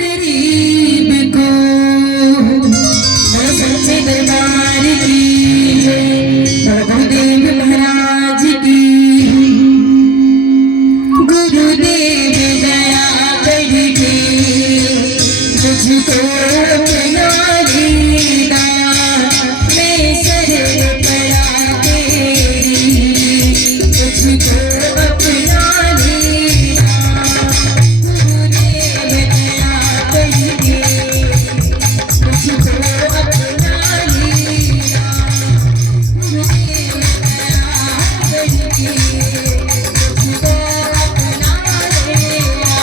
गरीब को सच्चे दरबार की जय। गुरुदेव महाराज की। गुरुदेव दया करके मुझको अपना लेगा, मैं शरण पड़ा तेरी मुझको अपना लेगा। गुरुदेव दया करके मुझको अपना लेगा। गुरुदेव दया करके मुझको अपना लेगा।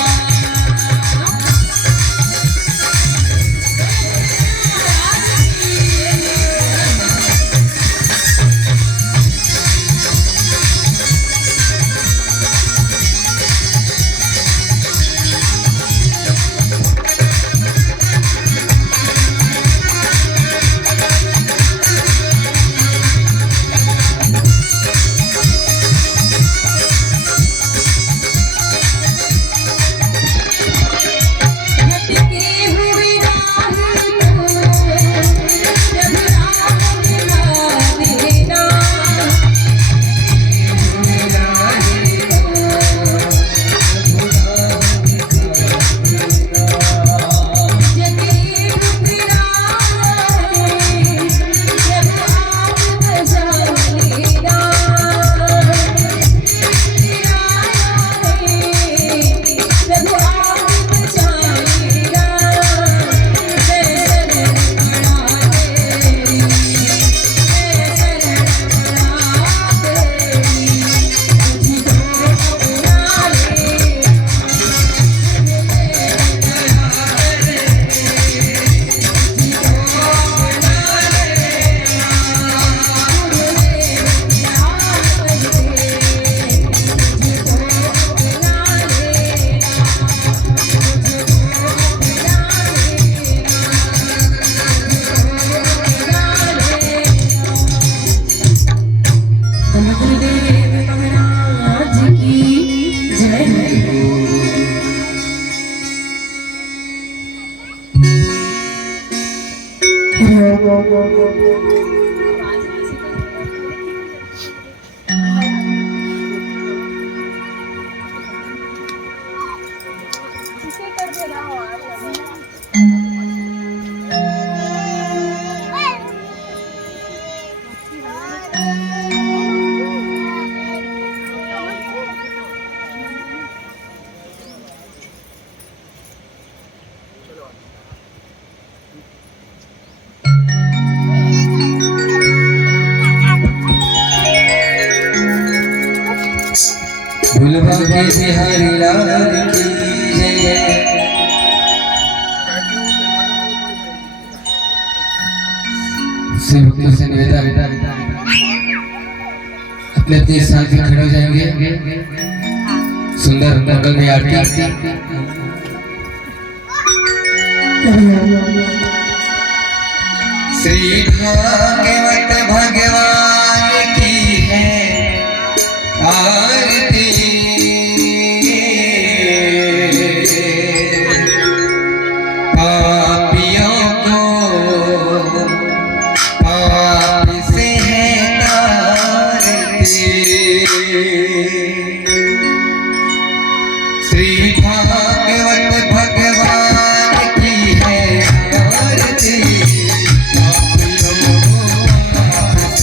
गुरुदेव महाराज की जय। भूलवा के बिहारी लाल की जय। सेवकों से निवेदन अपने अपने स्थान पे खड़े हो जाएंगे। सुंदर मंगल में आरती। श्री भागवत भगवान की है आरती। पापियों को पाप से है तारती। श्री भागवत भगवान की है आरती। पापियों को पाप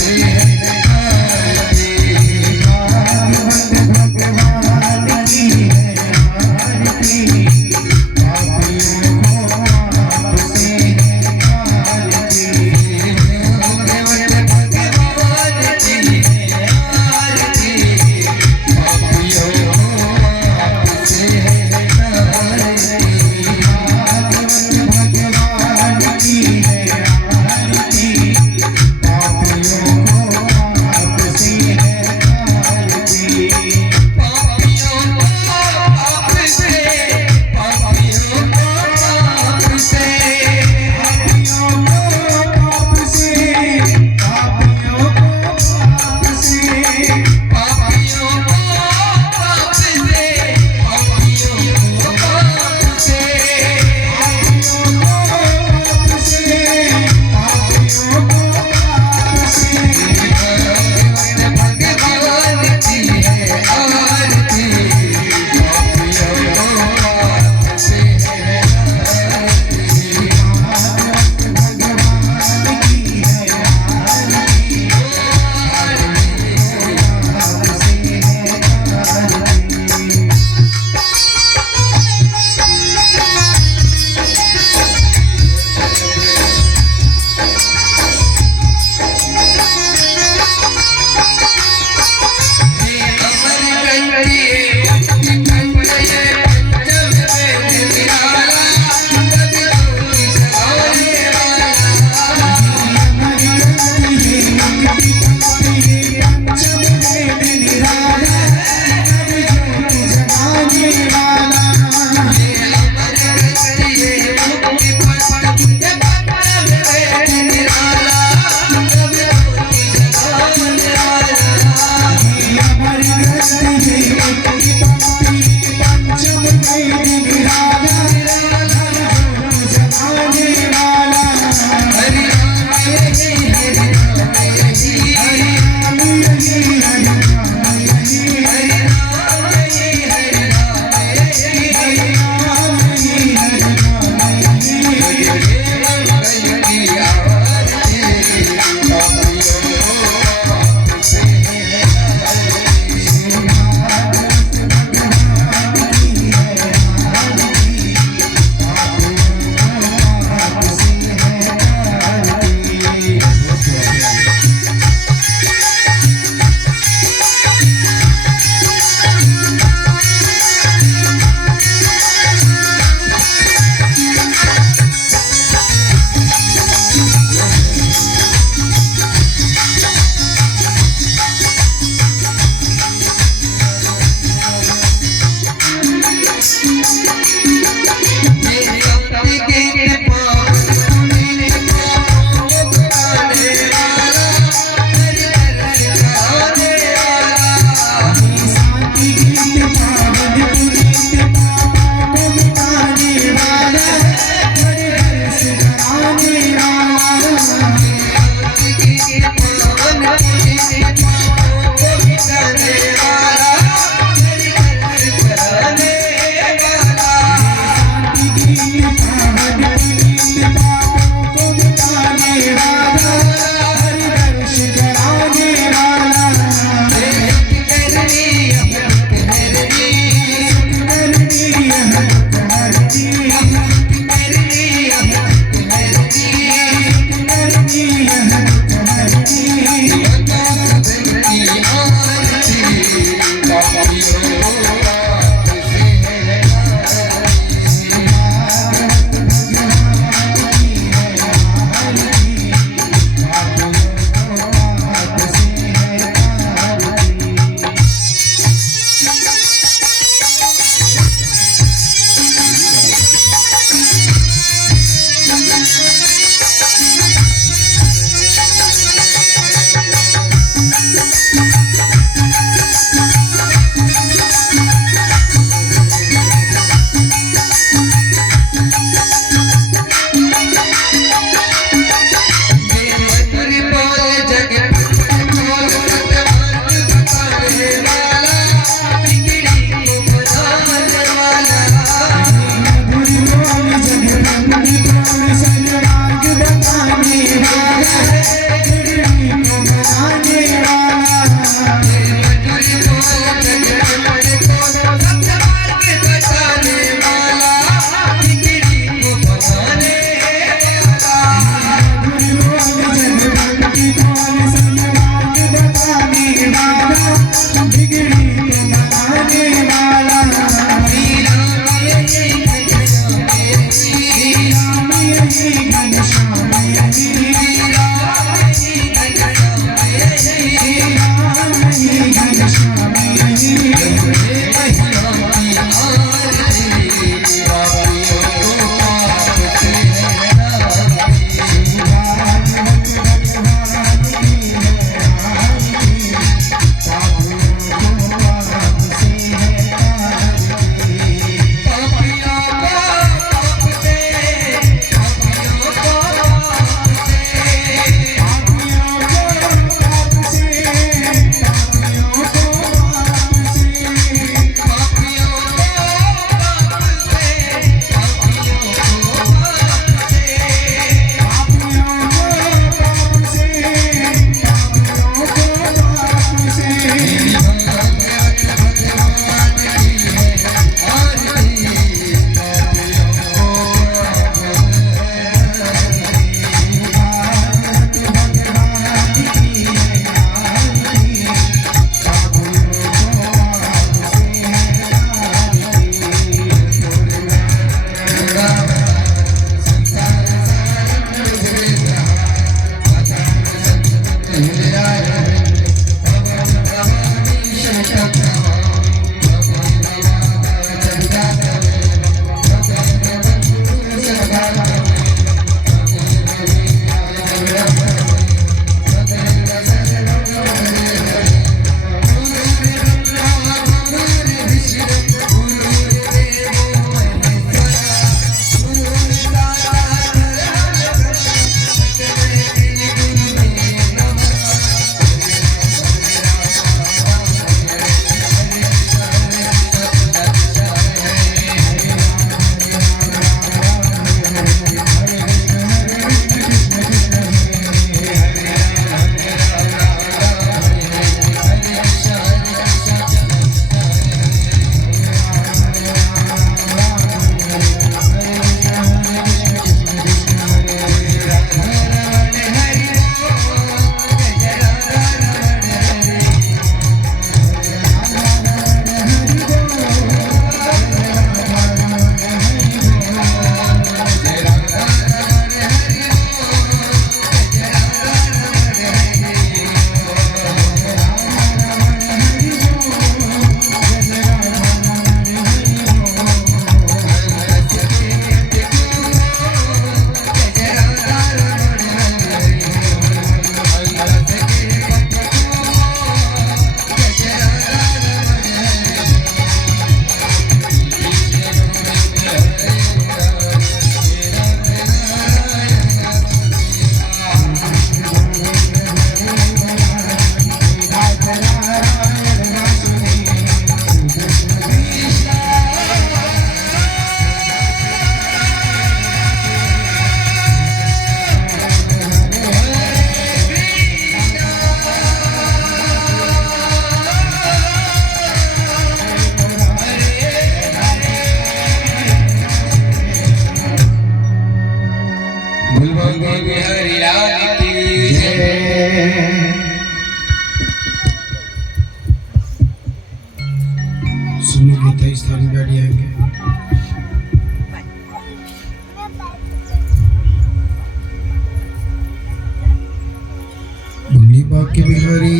बांके बिहारी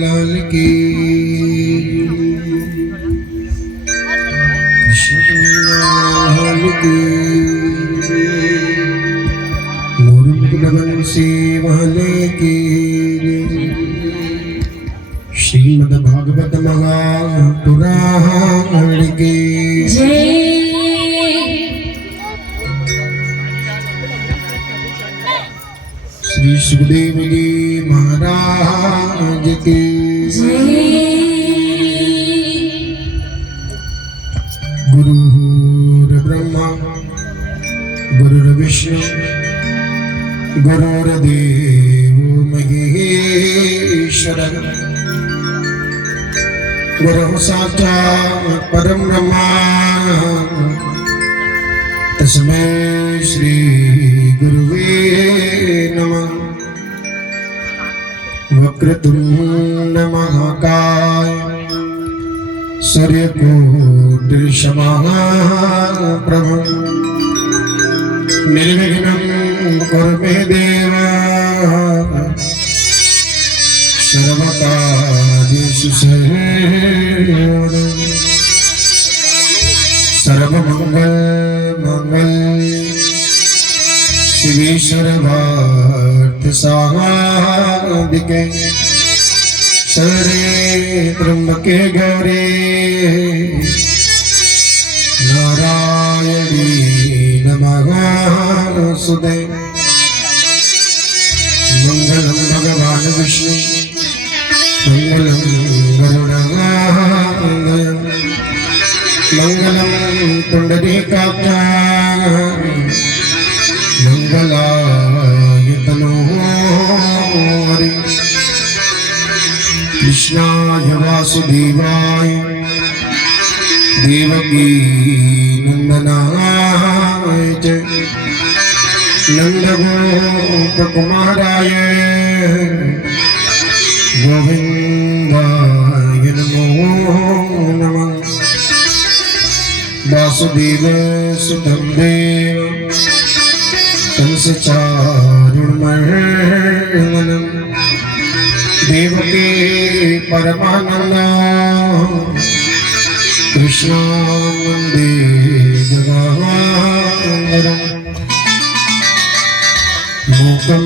लाल की लाल की मुरली वाले की श्रीमद् भागवत महापुराण की जय श्री सुखदेव जी महाराज की गुरुर्ब्रह्मा गुरुर्विष्णु गुरुर्देवो महेश्वर गुरुः साक्षात् परं ब्रह्म तस्मै श्री गुरुवे नमः। वक्रतुंड महाकाय सूर्यकोटिसमप्रभ निर्विघ्नं कुरु मे देव सर्वकार्येषु सर्वमंगल शिवे सर्वार्थ साधिके शरणे त्र्यंबके गौरी नारायणी नमोस्तुते। मंगलम भगवान विष्णु मंगलम गरुड़ाय मंगलम पुंडरीकाक्ष मंगलाय तनोहरि कृष्णाय वासुदेवाय देवकी नंदनाय च नंदगोपकुमाराय गोविंदाय नमो नमः। वासुदेव सुतं देव कंसचारुर्मर्दनं देवकी परमानन्दं कृष्णं वन्दे जगद्गुरुं। मूकं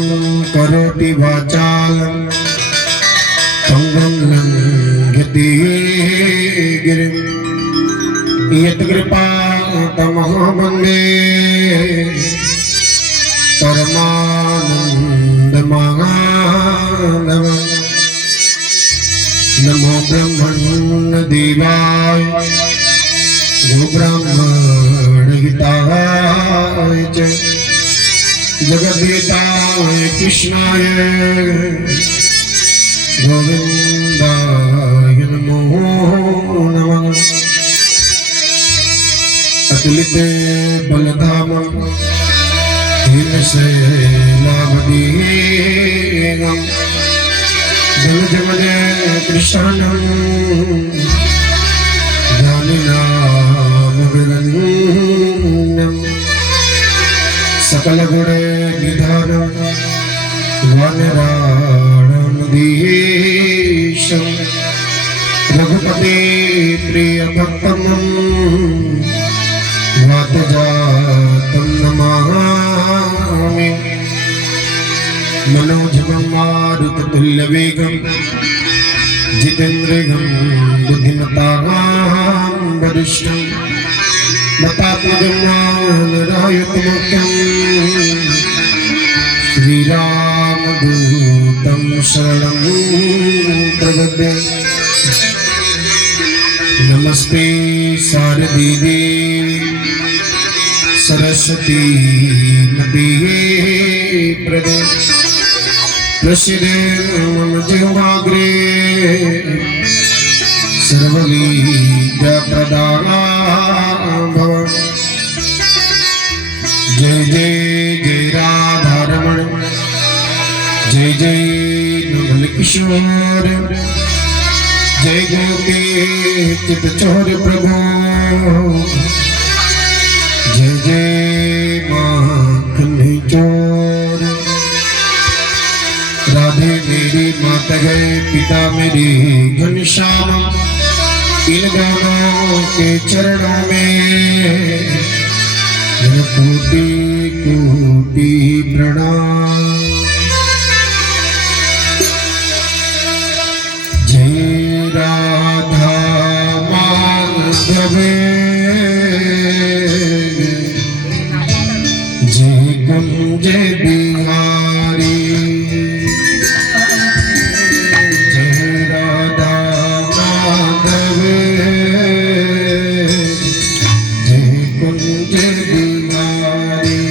करोति वाचालं पंगुं लङ्घयति गिरिं यत्कृपातमहं वन्दे परमानन्दमाधवं। नमो ब्रह्मण्य देवाय गो ब्राह्मणहिताय च जगद्वेदाय कृष्णाय गोविन्दाय नमो नमः। अतुलित बलधामं हिमशैलावदेहं जलजमने कृष्णं ज्ञानिनामग्रगण्यं सकलगुणनिधानं वानराणामधीशं रघुपते प्रियभक्तमं वातजातं नमामि। मनोजवं मारुततुल्यवेगं जितेन्द्रियं बुद्धिमतां वरिष्ठं वातात्मजं श्रीरामदूतं शरणं प्रपद्ये। नमस्ते शारदे देवी सरस्वती नदी प्रदे प्रसिद्धे मम जीवाग्रे सर्वविद्याप्रदाना भव। जय जय जय राधारमण जय जय नवल किशोर जय गोपी चितचोर प्रभु जय जय माखन चोर राधे मेरी माँ मात गए पिता मेरे घनश्याम, इन दोनों के चरणों में कोटि कोटि प्रणाम। जय राधा माधव, जय कुंज बिहारी, जय राधा माधव, जय कुंज बिहारी।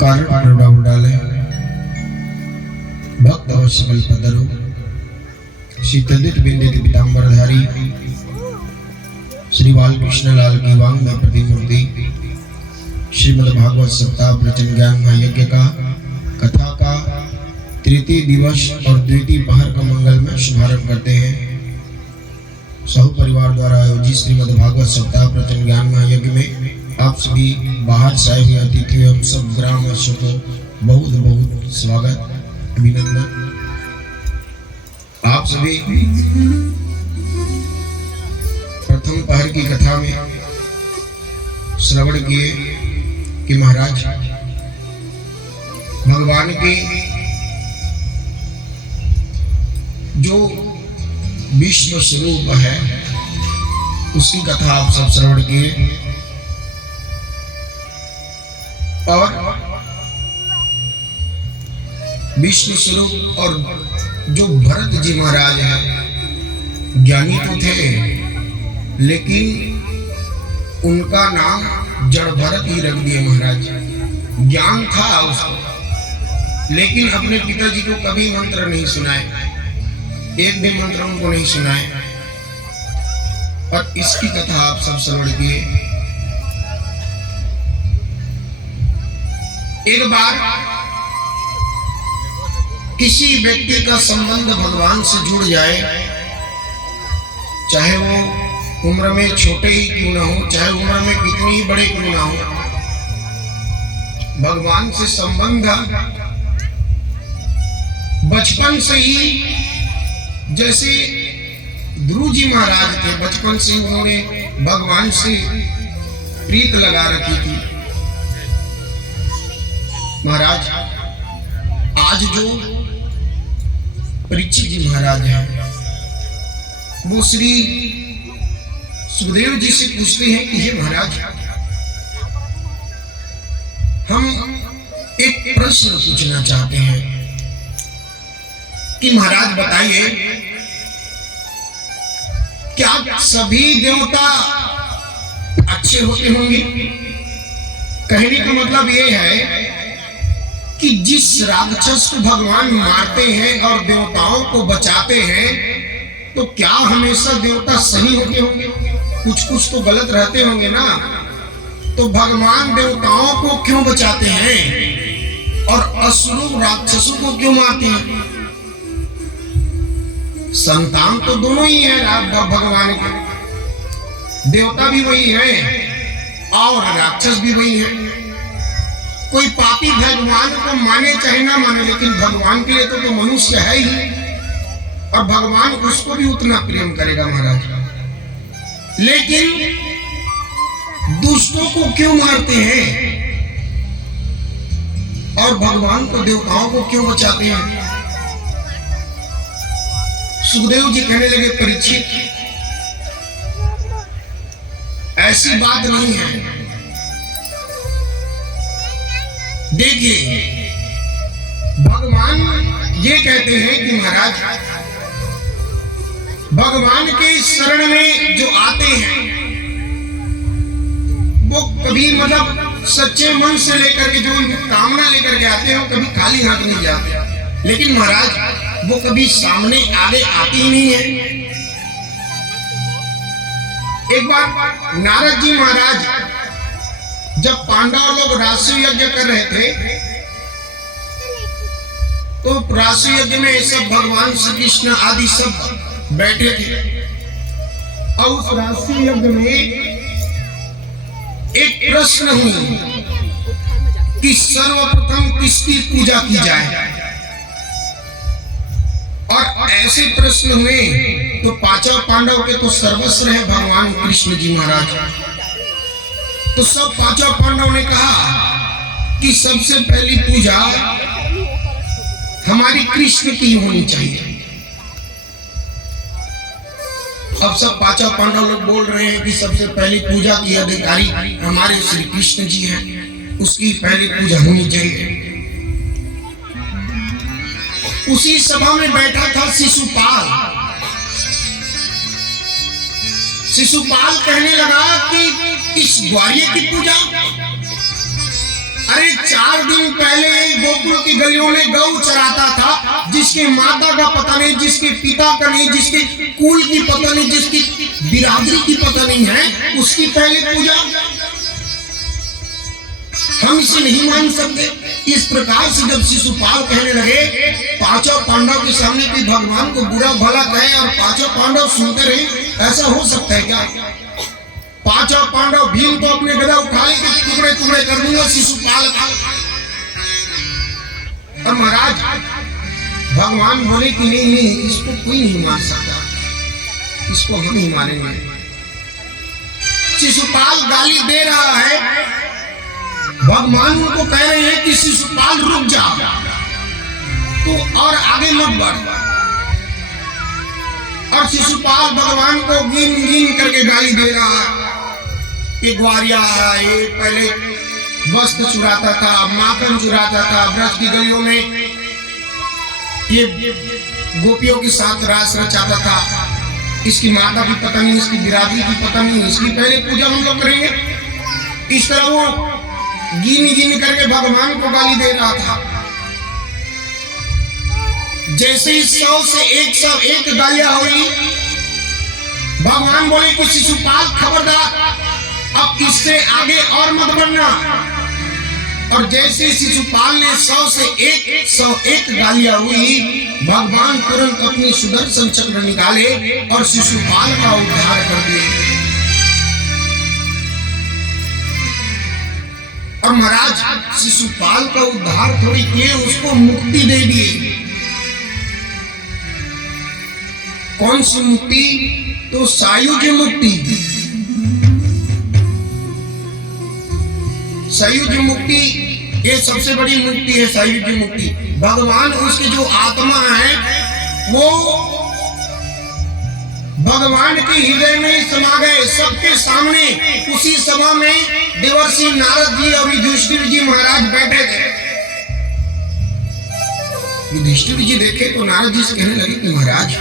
कारण डाले भक्त अवश्य बल पदरो शीतलित बिंदित पीतांबरधारी श्री बालकृष्ण लाल की वांग में प्रतिमूर्ति श्रीमद् भागवत सप्ताह प्रवचन ज्ञान महायज्ञ का कथा का तृतीय दिवस और द्वितीय पहर का मंगल में शुभारंभ करते हैं। सहु परिवार द्वारा आयोजित श्रीमद् भागवत सप्ताह प्रवचन ज्ञान महायज्ञ में आप सभी बाहर से आए हुए अतिथि एवं सब ग्रामवासियों को बहुत बहुत स्वागत अभिनंदन। आप सभी प्रथम पहर की कथा में श्रवण किए कि महाराज भगवान के जो विश्व स्वरूप है उसकी कथा आप सब श्रवण किए और विश्व स्वरूप और जो भरत जी महाराज हैं ज्ञानी तो थे लेकिन उनका नाम जड़ भरत ही रख दिया महाराज। ज्ञान था उसको लेकिन अपने पिताजी को कभी मंत्र नहीं सुनाए, एक भी मंत्र उनको नहीं सुनाए। और इसकी कथा आप सब श्रवण किए। एक बार किसी व्यक्ति का संबंध भगवान से जुड़ जाए, चाहे वो उम्र में छोटे ही क्यों ना हो, चाहे उम्र में कितने ही बड़े क्यों ना हो, भगवान से संबंध बचपन से ही, जैसे ध्रुव जी महाराज थे, बचपन से उन्होंने भगवान से प्रीत लगा रखी थी। महाराज आज जो परीक्षित जी महाराज हैं वो श्री सुखदेव जी से पूछते हैं कि हे महाराज हम एक प्रश्न पूछना चाहते हैं कि महाराज बताइए क्या सभी देवता अच्छे होते होंगे? कहने का मतलब ये है कि जिस राक्षस को भगवान मारते हैं और देवताओं को बचाते हैं तो क्या हमेशा देवता सही होते होंगे? कुछ कुछ तो गलत रहते होंगे ना। तो भगवान देवताओं को क्यों बचाते हैं और असुर राक्षसों को क्यों मारते हैं? संतान तो दोनों ही है भगवान के, देवता भी वही है और राक्षस भी वही है। कोई पापी भगवान को माने चाहे ना माने, लेकिन भगवान के लिए तो मनुष्य है ही और भगवान उसको भी उतना प्रेम करेगा महाराज। लेकिन दुष्टों को क्यों मारते हैं और भगवान को देवताओं को क्यों बचाते हैं? सुखदेव जी कहने लगे परीक्षित ऐसी बात नहीं है। देखिए भगवान ये कहते हैं कि महाराज भगवान के शरण में जो आते हैं वो कभी मतलब सच्चे मन से लेकर के जो कामना लेकर के आते हैं कभी खाली हाथ नहीं जाते। लेकिन महाराज वो कभी सामने आगे आती ही नहीं है। एक बार नारद जी महाराज जब पांडव लोग राशि यज्ञ कर रहे थे तो राशि यज्ञ में सब भगवान श्री कृष्ण आदि सब बैठे थे और उस राशि यज्ञ में एक प्रश्न हुई कि सर्वप्रथम किसकी पूजा की जाए। और ऐसे प्रश्न हुए तो पांचों पांडव के तो सर्वस्व है भगवान कृष्ण जी महाराज। तो सब पांचों पांडव ने कहा कि सबसे पहली पूजा हमारी कृष्ण की होनी चाहिए। अब सब पांचों पांडव लोग बोल रहे हैं कि सबसे पहली पूजा की अधिकारी हमारे श्री कृष्ण जी हैं, उसकी पहली पूजा होनी चाहिए। उसी सभा में बैठा था शिशुपाल। शिशुपाल कहने लगा कि इस ग्वारिये की पूजा, अरे 4 दिन पहले गोकुल की गलियों में गौ चराता था, जिसके माता का पता नहीं, जिसके पिता का नहीं, जिसके कुल की पता नहीं, जिसकी बिरादरी की पता नहीं है, उसकी पहले पूजा। हम इसे नहीं मान सकते। इस प्रकार से जब शिशुपाल कहने लगे, पांचों पांडव के सामने कोई भगवान को बुरा भला कहे और पांचों पांडव सुनते रहे, ऐसा हो सकता है क्या? पांचों पांडव भीम को अपने गदा उठा के टुकड़े टुकड़े कर दूंगा शिशुपाल का। और महाराज भगवान बोले कि नहीं नहीं, इसको कोई नहीं मार सकता, इसको हम ही मारेंगे। शिशुपाल गाली दे रहा है, भगवान उनको कह रहे हैं कि शिशुपाल रुक जा, तो और आगे मत बढ़। और शिशुपाल भगवान को गिन गिन करके गाली दे रहा है। ये ग्वारिया, ये पहले वस्त्र चुराता था, माखन चुराता था, ब्रज की गलियों में ये गोपियों के साथ रास रचाता था, इसकी माता की पता नहीं, इसकी बिरादरी की पता नहीं, इसकी पहले पूजा हम लोग करेंगे। इस तरह वो गिन गिन करके भगवान को गाली दे रहा था। जैसे ही 100 से 101 गालियां हुई, भगवान बोले कि शिशुपाल खबरदार, अब इससे आगे और मत बढ़ना। और जैसे शिशुपाल ने 100 से 101 गालियां हुई, भगवान तुरंत अपनी सुदर्शन चक्र निकाले और शिशुपाल का उद्धार कर दिए। और महाराज शिशुपाल का उद्धार थोड़ी किए, उसको मुक्ति दे दिए। कौन सी मुक्ति? तो सायुज्य मुक्ति। सायुज्य मुक्ति ये सबसे बड़ी मुक्ति है। सायुज्य मुक्ति, भगवान उसके जो आत्मा है वो भगवान के हृदय में समा गए। सबके सामने उसी सभा में देवर्षि नारद जी और युधिष्ठिर जी महाराज बैठे थे। युधिष्ठिर जी देखे तो नारद जी से कहने लगे कि महाराज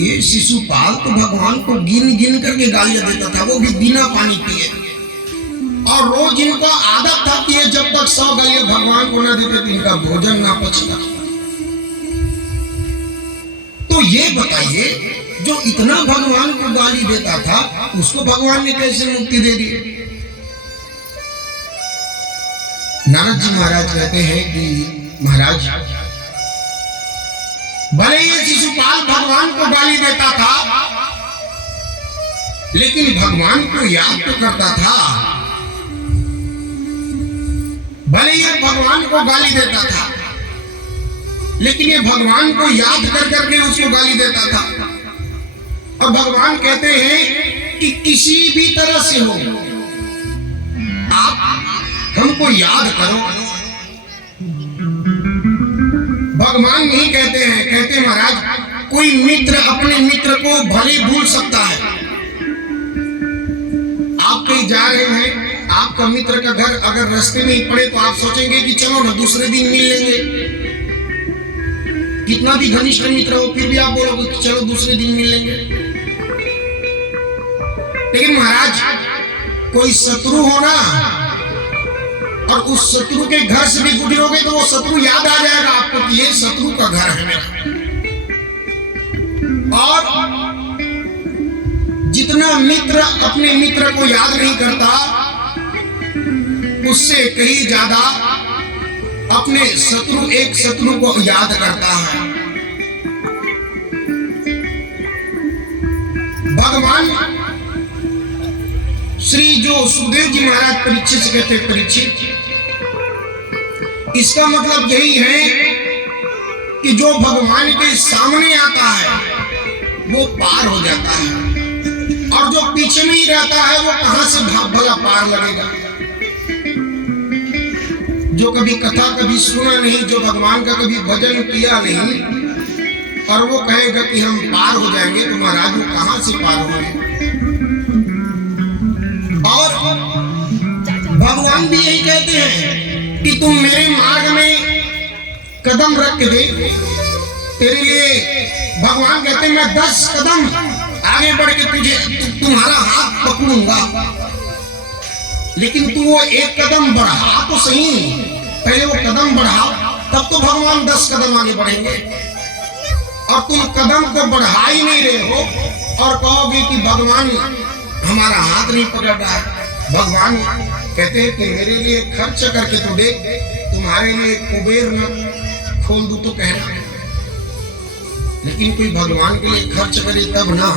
ये शिशुपाल तो भगवान को गिन गिन करके गालियां देता था, वो भी बिना पानी पिए, और रोज इनका आदत था कि जब तक 100 गालियां भगवान को न देते थे इनका भोजन ना पचता। तो ये बताइए, जो इतना भगवान को गाली देता था उसको भगवान ने कैसे मुक्ति दे दी? नारद जी महाराज कहते हैं कि महाराज भले ये शिशुपाल भगवान को गाली देता था, लेकिन भगवान को याद तो करता था। भले ये भगवान को गाली देता था, लेकिन ये भगवान को याद कर करके उसको गाली देता था। और भगवान कहते हैं कि किसी भी तरह से हो आप हमको याद करो। भगवान नहीं कहते हैं, कहते महाराज कोई मित्र अपने मित्र को भले भूल सकता है। आप कहीं जा रहे हैं, आपका मित्र का घर अगर रास्ते में ही पड़े तो आप सोचेंगे कि चलो ना दूसरे दिन मिल लेंगे। कितना भी घनिष्ठ मित्र हो फिर भी आप बोलोगे कि चलो दूसरे दिन मिल लेंगे। लेकिन महाराज कोई शत्रु हो ना, और उस शत्रु के घर से भी गुजरोगे तो वो शत्रु याद आ जाएगा आपको कि ये शत्रु का घर है मेरा। और जितना मित्र अपने मित्र को याद नहीं करता, उससे कहीं ज्यादा अपने शत्रु एक शत्रु को याद करता है। भगवान श्री जो सुखदेव जी महाराज परीक्षित से कहते, परीक्षित इसका मतलब यही है कि जो भगवान के सामने आता है वो पार हो जाता है, और जो पीछे में ही रहता है वो कहां से भला पार लगेगा। जो कभी कथा कभी सुना नहीं, जो भगवान का कभी भजन किया नहीं, और वो कहेगा कि हम पार हो जाएंगे, तो महाराज वो कहां से पार होंगे। और भगवान भी यही कहते हैं कि तुम मेरे मार्ग में कदम रख दे, तेरे लिए भगवान कहते हैं मैं 10 कदम आगे बढ़ के तुम्हारा हाथ पकड़ूंगा, लेकिन तू वो एक कदम बढ़ा तो सही, पहले वो कदम बढ़ा, तब तो भगवान 10 कदम आगे बढ़ेंगे। और तुम कदम को बढ़ा ही नहीं रहे हो और कहोगे कि भगवान हमारा हाथ नहीं पकड़ रहा है। भगवान कहते हैं कि मेरे लिए खर्च करके तो देख, तुम्हारे लिए कुबेर में खोल दूं तो कहना, लेकिन कोई भगवान के लिए खर्च करे तब ना।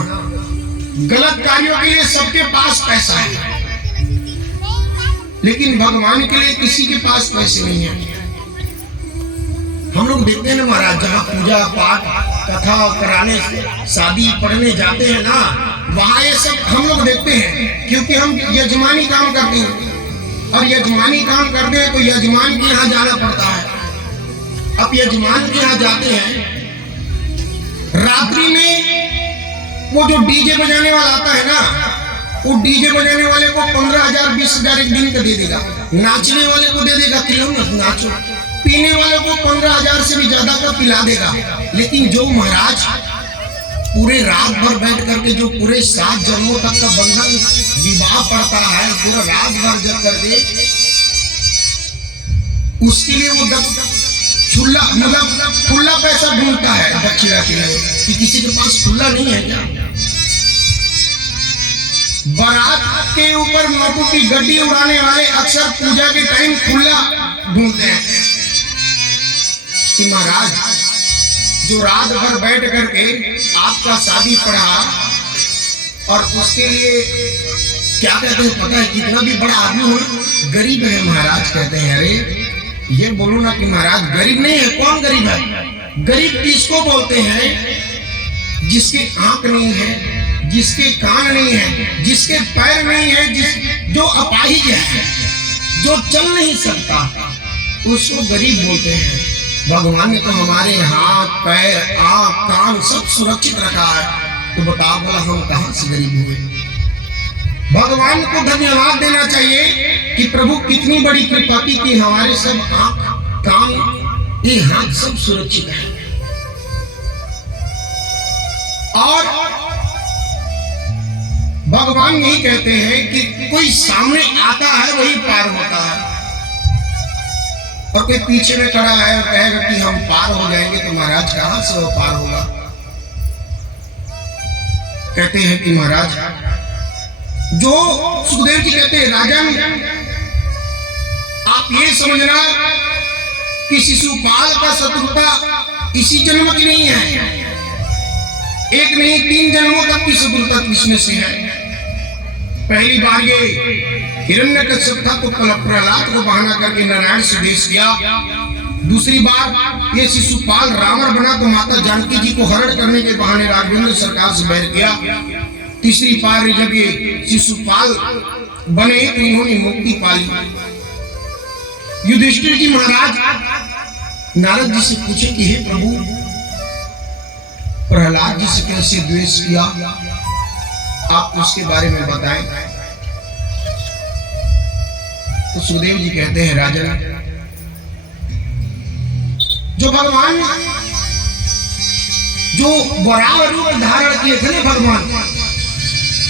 गलत कार्यों के लिए सबके पास पैसा है, लेकिन भगवान के लिए किसी के पास पैसे नहीं है। हम लोग देखते हैं ना महाराज, जहाँ पूजा पाठ कथा कराने शादी पढ़ने जाते हैं ना, वहाँ ये सब हम लोग देखते हैं, क्योंकि हम यजमानी काम करते हैं और यजमानी काम करते हैं तो यजमान के यहाँ जाना पड़ता है। अब यजमान के यहाँ जाते हैं, रात्रि में वो जो डीजे बजाने वाला आता है ना, वो डीजे बजाने वाले को 15,000 20,000 एक दिन का दे देगा, नाचने वाले को दे देगा कि नाचो, पीने वाले को 15,000 से भी ज्यादा का पिला देगा। लेकिन जो महाराज पूरे रात भर बैठ करके जो पूरे 7 जन्मों तक का बंधन विवाह पड़ता है, पूरा रात भर जब करके उसके लिए वो खुला मतलब खुला पैसा ढूंढता है दक्षिणा के लिए, कि किसी के पास खुला नहीं है क्या। बारात के ऊपर नोटों की गड्डी उड़ाने वाले अक्सर पूजा के टाइम खुला ढूंढते हैं कि महाराज जो रात भर बैठ करके आपका शादी पढ़ा और उसके लिए क्या कहते हैं पता है, कितना भी बड़ा आदमी हो गरीब है महाराज, कहते हैं अरे ये बोलो ना कि महाराज गरीब नहीं है। कौन गरीब है? गरीब किसको बोलते हैं? जिसके आंख नहीं है, जिसके कान नहीं है, जिसके पैर नहीं है, जो अपाहिज है, जो चल नहीं सकता, उसको गरीब बोलते हैं। भगवान ने तो हमारे हाथ पैर आंख कान सब सुरक्षित रखा है, तो बताओ बोला हम कहां से गरीब हुए। भगवान को धन्यवाद देना चाहिए कि प्रभु कितनी बड़ी कृपा की कि हमारे सब आंख कान ये हाथ सब सुरक्षित है। और भगवान यही कहते हैं कि कोई सामने आता है वही पार होता है, और कोई पीछे में खड़ा है और कहेगा कि हम पार हो जाएंगे, तो महाराज कहां से वो पार होगा। कहते हैं कि महाराज जो सुखदेव जी कहते हैं राजन आप ये समझना कि शिशुपाल का शत्रुता इसी जन्म की नहीं है, एक नहीं 3 जन्मों तक की शत्रुता कृष्ण से है। पहली बार ये हिरण्यकश्यप था तो प्रहलाद को बहाना करके नारायण से देश किया। दूसरी बार ये शिशुपाल रावण बना तो माता जानकी जी को हरण करने के बहाने राघवेंद्र सरकार से बैर किया। तीसरी बार जब ये शिशुपाल बने तो इन्होंने मुक्ति पाली। युधिष्ठिर जी महाराज नारद जी से पूछे कि हे प्रभु प्रहलाद जी से कैसे द्वेष किया, आप उसके बारे में बताएं। तो सुखदेव जी कहते हैं राजन जो भगवान जो वराह रूप धारण किए थे ना भगवान,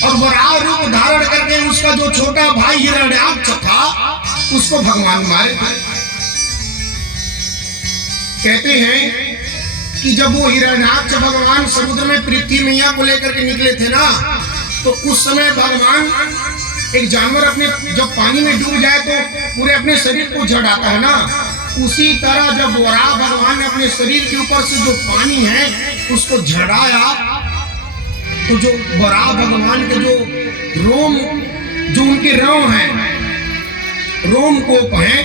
और वराह रूप धारण करके उसका जो छोटा भाई हिरण्याक्ष था उसको भगवान मारे थे। कहते हैं कि जब वो हिरण्याक्ष भगवान समुद्र में पृथ्वी मैया को लेकर के निकले थे ना, तो उस समय भगवान एक जानवर अपने जब पानी में डूब जाए तो पूरे अपने शरीर को झड़ाता है ना, उसी तरह जब वराह भगवान ने अपने शरीर के ऊपर से जो पानी है उसको झड़ाया, तो जो वराह भगवान के जो रोम जो उनके रोम है रोम कोप है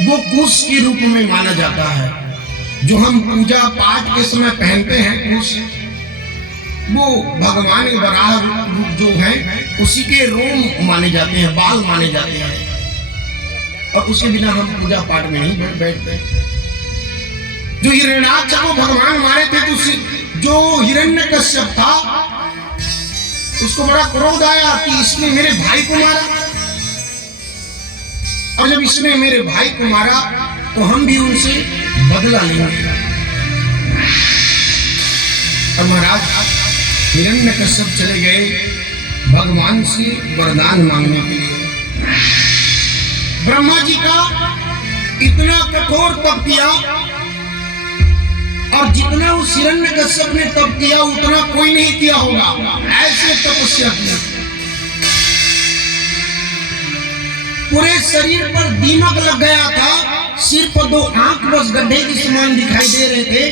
वो कुश के रूप में माना जाता है। जो हम पूजा पाठ के समय पहनते हैं कुश, वो भगवान के वराह रूप जो है उसी के रोम माने जाते हैं, बाल माने जाते हैं, और उसके बिना हम पूजा पाठ में नहीं बैठते। जो हिरण्याक्ष को भगवान मारे थे तो जो हिरण्यकश्यप था उसको बड़ा क्रोध आया कि इसने मेरे भाई को मारा, और जब इसने मेरे भाई को मारा तो हम भी उनसे बदला लेंगे। और महाराज हिरण्यकश्यप चले गए भगवान से वरदान मांगने के लिए। ब्रह्मा जी का इतना कठोर तप किया और जितना उस हिरण्यकश्यप ने तप किया उतना कोई नहीं किया होगा, ऐसे तपस्या किया। पूरे शरीर पर दीमक लग गया था, सिर पर 2 आंख बस गड्ढे के समान दिखाई दे रहे थे,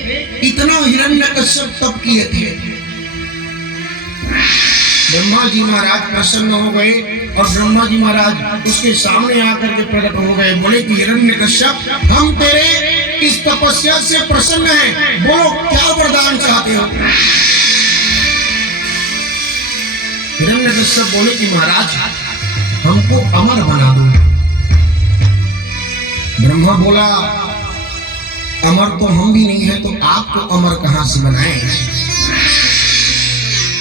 इतना हिरण्यकश्यप तप किए थे। ब्रह्मा जी महाराज प्रसन्न हो गए और ब्रह्मा जी महाराज उसके सामने आकर के प्रकट हो गए। बोले कि हिरण्यकश्यप, हम तेरे इस तपस्या से प्रसन्न हैं, बोलो क्या वरदान चाहते हो। हिरण्यकश्यप बोले कि महाराज हमको अमर बना दो। ब्रह्मा बोला अमर तो हम भी नहीं है, तो आपको अमर कहां से बनाए,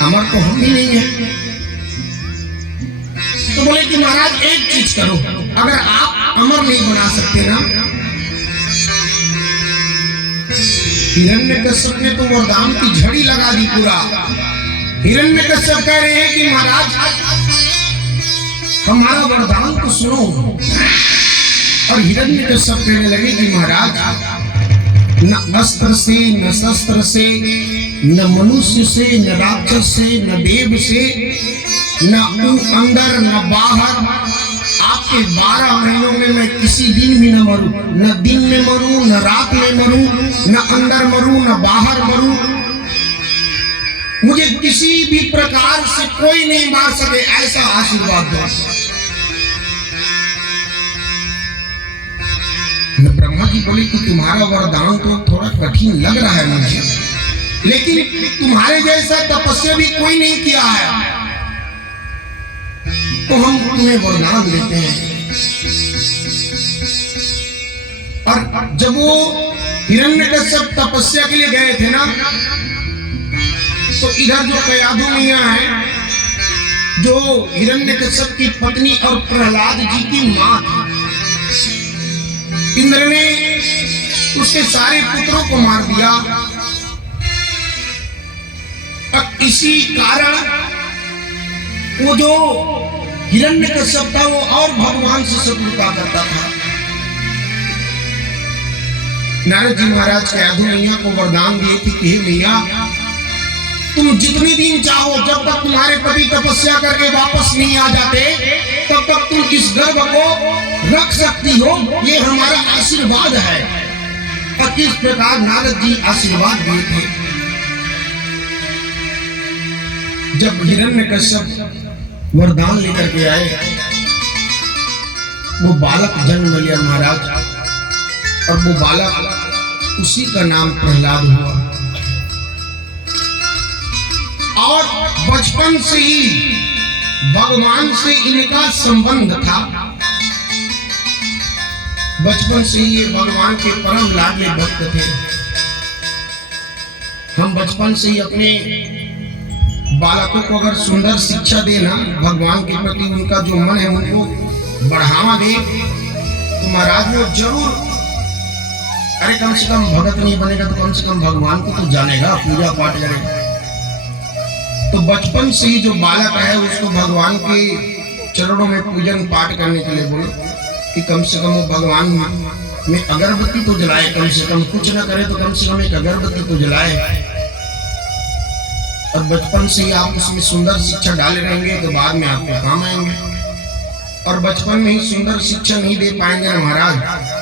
अमर तो हम भी नहीं है। तो बोले कि महाराज एक चीज करो, अगर आप अमर नहीं बना सकते ना। हिरण्यकश्यप ने तो वरदान की झड़ी लगा दी पूरा। हिरण्यकश्यप कह रहे हैं कि महाराज हमारा वरदान तो सुनो। और हिरण्यकश्यप कहने लगे कि महाराज न अस्त्र से, न शस्त्र से, न मनुष्य से, न राक्षस से, न देव से, न अंदर न बाहर, आपके 12 महीनों में मैं किसी दिन भी न मरूं, न दिन में मरूं, न रात में मरूं, न अंदर मरूं, न बाहर मरूं, मुझे किसी भी प्रकार से कोई नहीं मार सके, ऐसा आशीर्वाद दो। ब्रह्मा जी बोले कि तुम्हारा वरदान तो थोड़ा कठिन लग रहा है मुझे, लेकिन तुम्हारे जैसा तपस्या भी कोई नहीं किया है, तो हम तुम्हें वरदान देते हैं। और जब वो हिरण्यकश्यप तपस्या के लिए गए थे ना, तो इधर जो कयाधु मियां है, जो हिरण्यकश्यप की पत्नी और प्रहलाद जी की मां थी, इंद्र ने उसके सारे पुत्रों को मार दिया। और इसी कारण वो जो हिरण्यकश्यप था वो और भगवान से शत्रुता करता था। नारद जी महाराज कयाधु मैया को वरदान दिए थे कि हे मैया, तुम जितने दिन चाहो, जब तक तुम्हारे पति तपस्या करके वापस नहीं आ जाते, तब तक तुम इस गर्भ को रख सकती हो, ये हमारा आशीर्वाद है। और इस प्रकार नारद जी आशीर्वाद दिए थे। जब हिरण्यकश्यप वरदान लेकर के आए, वो बालक जन्म लिया महाराज, और वो बालक उसी का नाम प्रहलाद हुआ। और बचपन से ही भगवान से इनका संबंध था। बचपन से ही ये भगवान के परम लाडले भक्त थे। हम बचपन से ही अपने बालकों को अगर सुंदर शिक्षा देना, भगवान के प्रति उनका जो मन है उनको बढ़ावा दे, तो महाराज वो जरूर, अरे कम से कम भगत नहीं बनेगा तो कम से कम भगवान को तो जानेगा, पूजा पाठ करेगा। तो बचपन से ही जो बालक है उसको भगवान के चरणों में पूजन पाठ करने के लिए बोलो कि कम से कम वो भगवान में अगरबत्ती तो जलाए, कम से कम कुछ ना करे तो कम से कम एक अगरबत्ती तो जलाए। और बचपन से ही आप उसमें सुंदर शिक्षा डाले रहेंगे तो बाद में आपको काम आएंगे। और बचपन में ही सुंदर शिक्षा नहीं दे पाएंगे ना महाराज,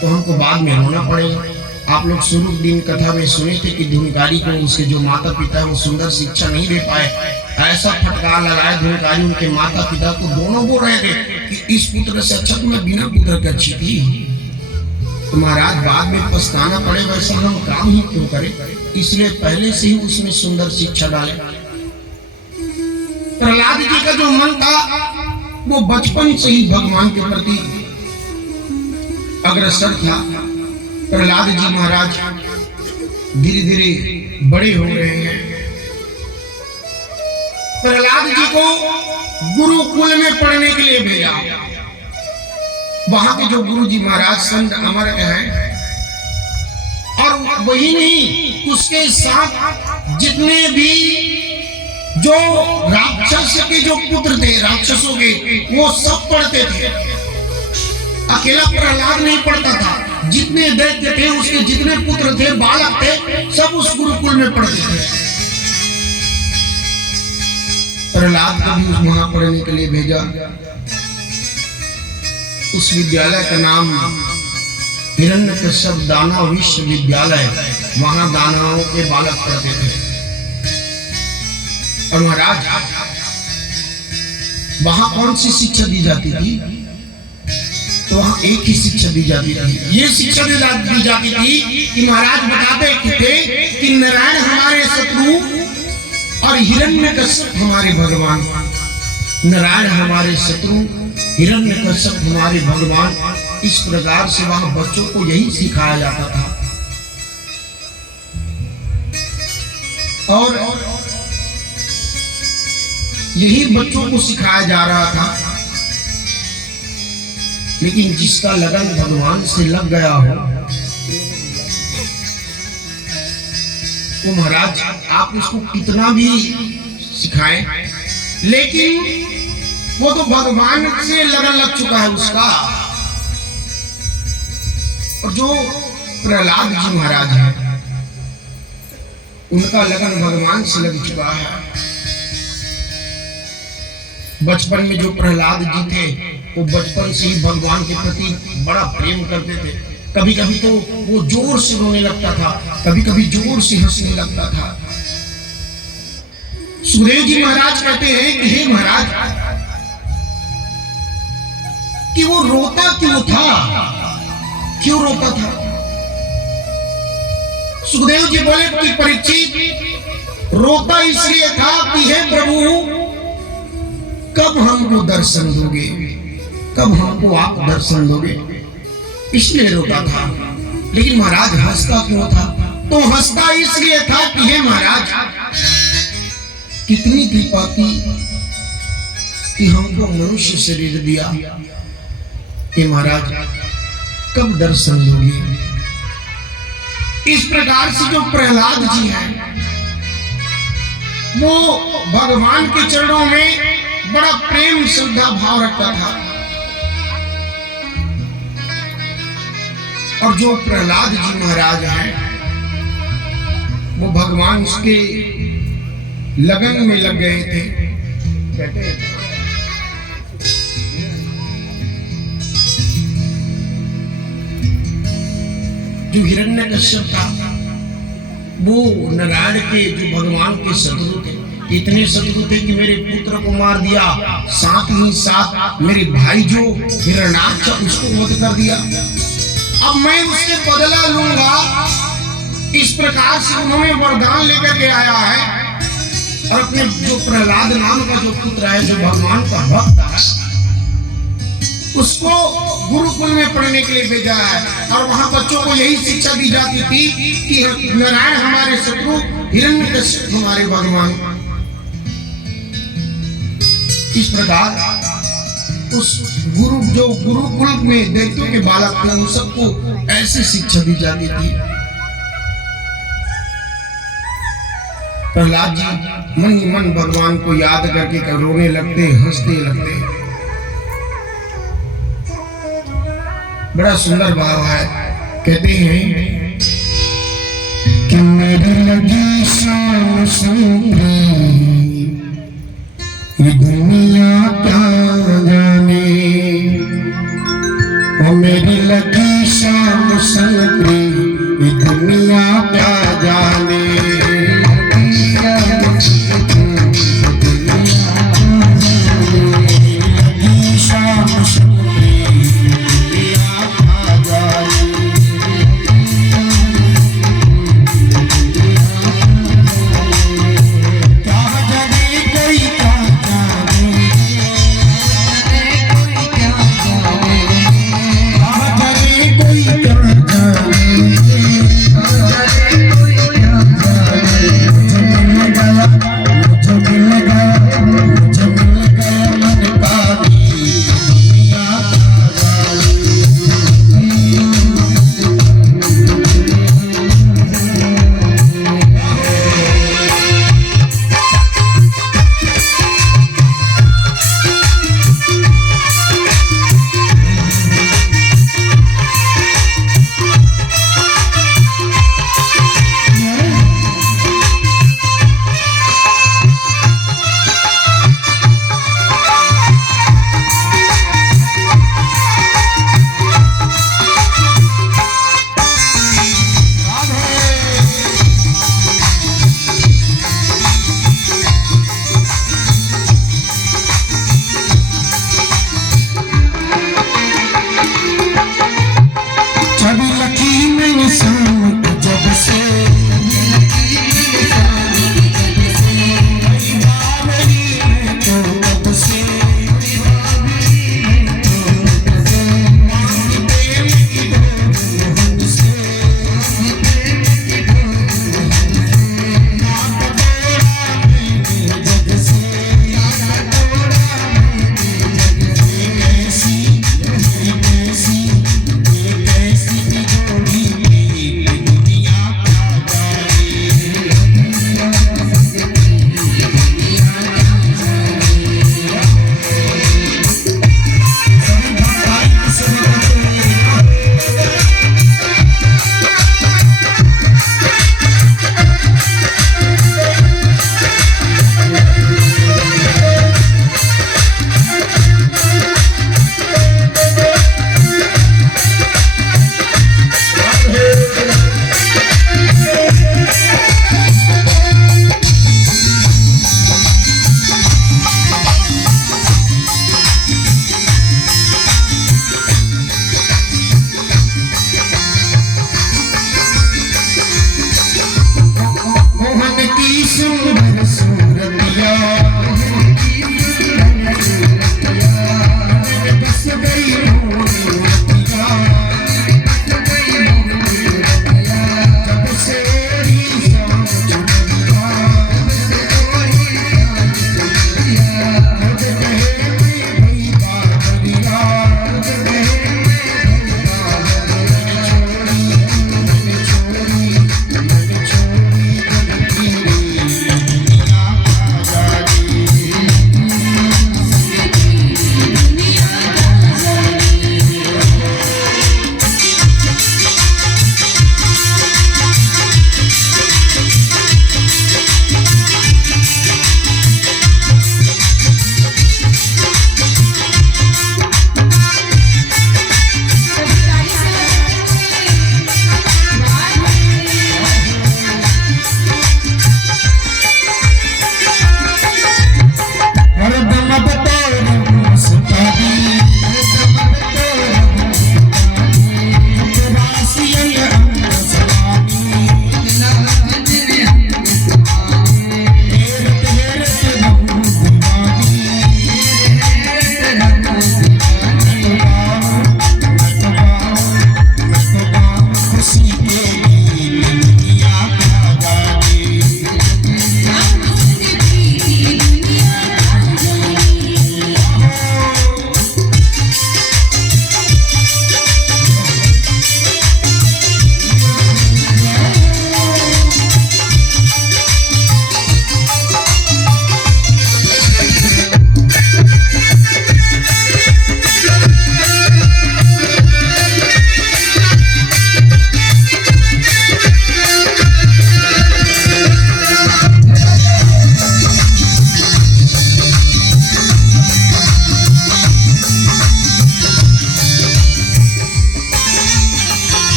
तो हमको बाद में रोना पड़ेगा। आप लोग शुरू दिन कथा में सुने थे कि धुनकारी को उसके जो माता पिता है वो सुंदर शिक्षा नहीं दे पाए, ऐसा फटकार लगाया धुनकारी उनके माता पिता को, दोनों बोल रहे थे कि इस पुत्र से अच्छा मैं बिना पुत्र के अच्छी थी। तो महाराज बाद में पछताना पड़े, वैसा हम काम ही क्यों करें, इसलिए पहले से ही उसमें सुंदर शिक्षा डाले। प्रहलाद जी का जो मन था वो बचपन से ही भगवान के प्रति अग्रसर था। प्रहलाद जी महाराज धीरे धीरे बड़े हो रहे हैं। प्रहलाद जी को गुरुकुल में पढ़ने के लिए भेजा। वहां के जो गुरु जी महाराज संत अमर हैं, और वही नहीं उसके साथ जितने भी जो राक्षस के जो पुत्र थे, राक्षसों के, वो सब पढ़ते थे। अकेला प्रहलाद नहीं पढ़ता था, जितने दैत्य थे, उसके जितने पुत्र थे, बालक थे, सब उस गुरुकुल में पढ़ते थे। प्रहलाद को भी वहां पढ़ने के लिए भेजा। उस विद्यालय का नाम हिरण्यकश्यप दानव विश्वविद्यालय, वहां दानवों के बालक पढ़ते थे। और महाराज वहां कौन सी शिक्षा दी जाती थी? तो वहां एक ही शिक्षा दी जाती थी। ये शिक्षा दी जाती थी कि महाराज बताते थे कि नारायण हमारे शत्रु और हिरण्यकश्यप हमारे भगवान। नारायण हमारे शत्रु, हिरण्यकश्यप हमारे भगवान। इस प्रकार से वहां बच्चों को यही सिखाया जाता था। और यही बच्चों को सिखाया जा रहा था। लेकिन जिसका लगन भगवान से लग गया हो, वो महाराज आप उसको कितना भी सिखाएं, लेकिन वो तो भगवान से लगन लग चुका है उसका। और जो प्रहलाद जी महाराज हैं, उनका लगन भगवान से लग चुका है। बचपन में जो प्रहलाद जी थे, वो बचपन से ही भगवान के प्रति बड़ा प्रेम करते थे। कभी कभी तो वो जोर से रोने लगता था, कभी कभी जोर से हंसने लगता था। सुखदेव जी महाराज कहते हैं कि हे महाराज, कि वो रोता क्यों था, क्यों रोता था? सुखदेव जी बोले कि परीक्षित, रोता इसलिए था कि हे प्रभु, कब हमको दर्शन दोगे, कब हमको आप दर्शन दोगे, इसलिए रोता था। लेकिन महाराज हंसता क्यों था? तो हंसता इसलिए था कि हे महाराज, कितनी कृपा की कि हमको मनुष्य शरीर दिया। हे महाराज, कब दर्शन दोगे? इस प्रकार से जो प्रहलाद जी हैं, वो भगवान के चरणों में बड़ा प्रेम श्रद्धा भाव रखता था। और जो प्रहलाद जी महाराज हैं, वो भगवान उसके लगन में लग गए थे। कहते जो हिरण्यकश्यप था, वो नारायण के, जो भगवान के शत्रु थे, इतने शत्रु थे कि मेरे पुत्र को मार दिया, साथ ही साथ मेरे भाई जो हिरण्याक्ष, उसको वध कर दिया। अब मैं उससे बदला लूंगा। इस प्रकार से उन्होंने वरदान लेकर के आया है। और अपने जो प्रहलाद नाम का जो पुत्र है, जो भगवान का भक्त है, उसको गुरुकुल में पढ़ने के लिए भेजा है। और वहां बच्चों को यही शिक्षा दी जाती थी कि नारायण हमारे शत्रु, हिरण्यकश्यप हमारे भगवान। इस प्रकार उस जो गुरुकुल में दैत्यों के बालक थे, उन सबको ऐसी शिक्षा दी जाती थी। प्रहलाद जी मन ही मन भगवान को याद करके रोने लगते, हंसने लगते। बड़ा सुंदर भाव है। कहते हैं कि मेरी लगी शाम सुंदरी, ये दुनिया क्या जाने, ओ मेरी लगी शाम सुंदरी, ये दुनिया क्या जाने।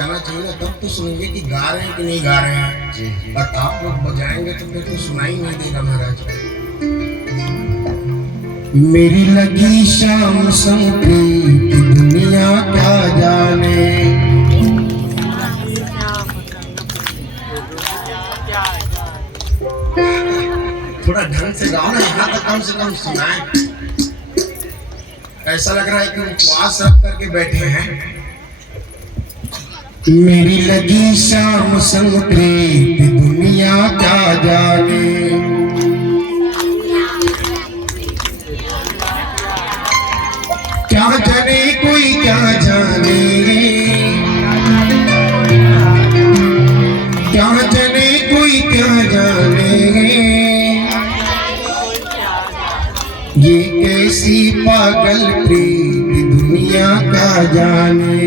कहना चाहिए ना, तब तो सुनेंगे कि गा रहे हैं कि नहीं गा रहे हैं। जी जी। और आप लोग बजाएंगे तो फिर तो सुनाई नहीं देगा महाराज। मेरी लगी शाम संप्रीत दुनिया क्या जाने, थोड़ा ढंग से गाओ ना, यहाँ तक कम से कम सुनाए। ऐसा लग रहा है कि उपवास रख करके बैठे हैं। मेरी लगी शाम संग प्रीत दुनिया क्या जाने, क्या जाने कोई क्या जाने, क्या जाने कोई क्या जाने, ये कैसी पागल प्रीत दुनिया क्या जाने।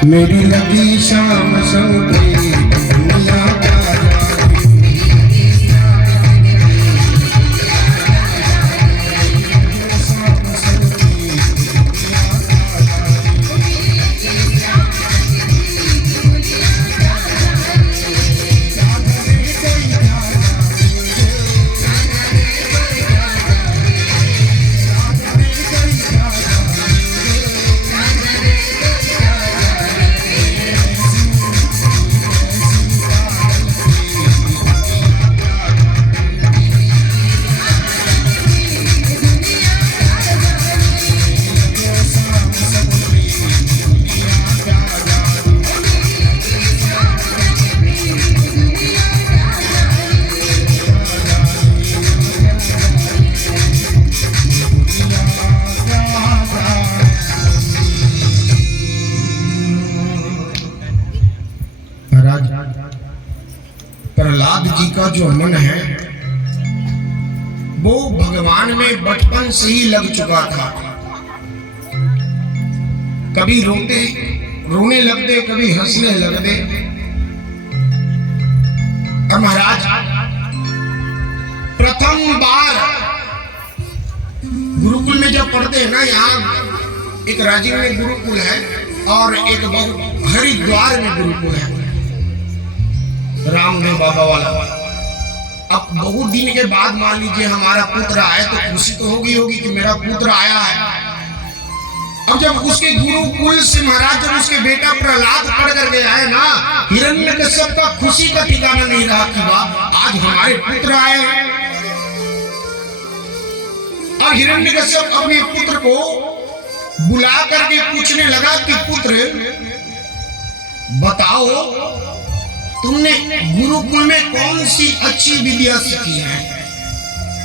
मेरी लगी शाम संग प्रीत दुनिया क्या जाने, प्रहलाद जी का जो मन है वो भगवान में बचपन से ही लग चुका था। कभी रोने लगते, कभी हंसने लगते। और महाराज प्रथम बार गुरुकुल में जब पढ़ते हैं ना, यहाँ एक राजीव में गुरुकुल है और एक हरिद्वार में गुरुकुल है, रामदेव बाबा वाला। अब बहुत दिन के बाद मान लीजिए हमारा पुत्र आया तो खुशी तो होगी कि मेरा पुत्र आया है। अब जब उसके गुरुकुल से महाराज जब उसके बेटा प्रहलाद पढ़ करके आए ना, हिरण्यकश्यप का खुशी का ठिकाना नहीं रहा कि वाह आज हमारे पुत्र आए हैं। और हिरण्यकश्यप अपने पुत्र को बुला करके पूछने लगा कि पुत्र बताओ तुमने गुरुकुल में कौन सी अच्छी विद्या सीखी है,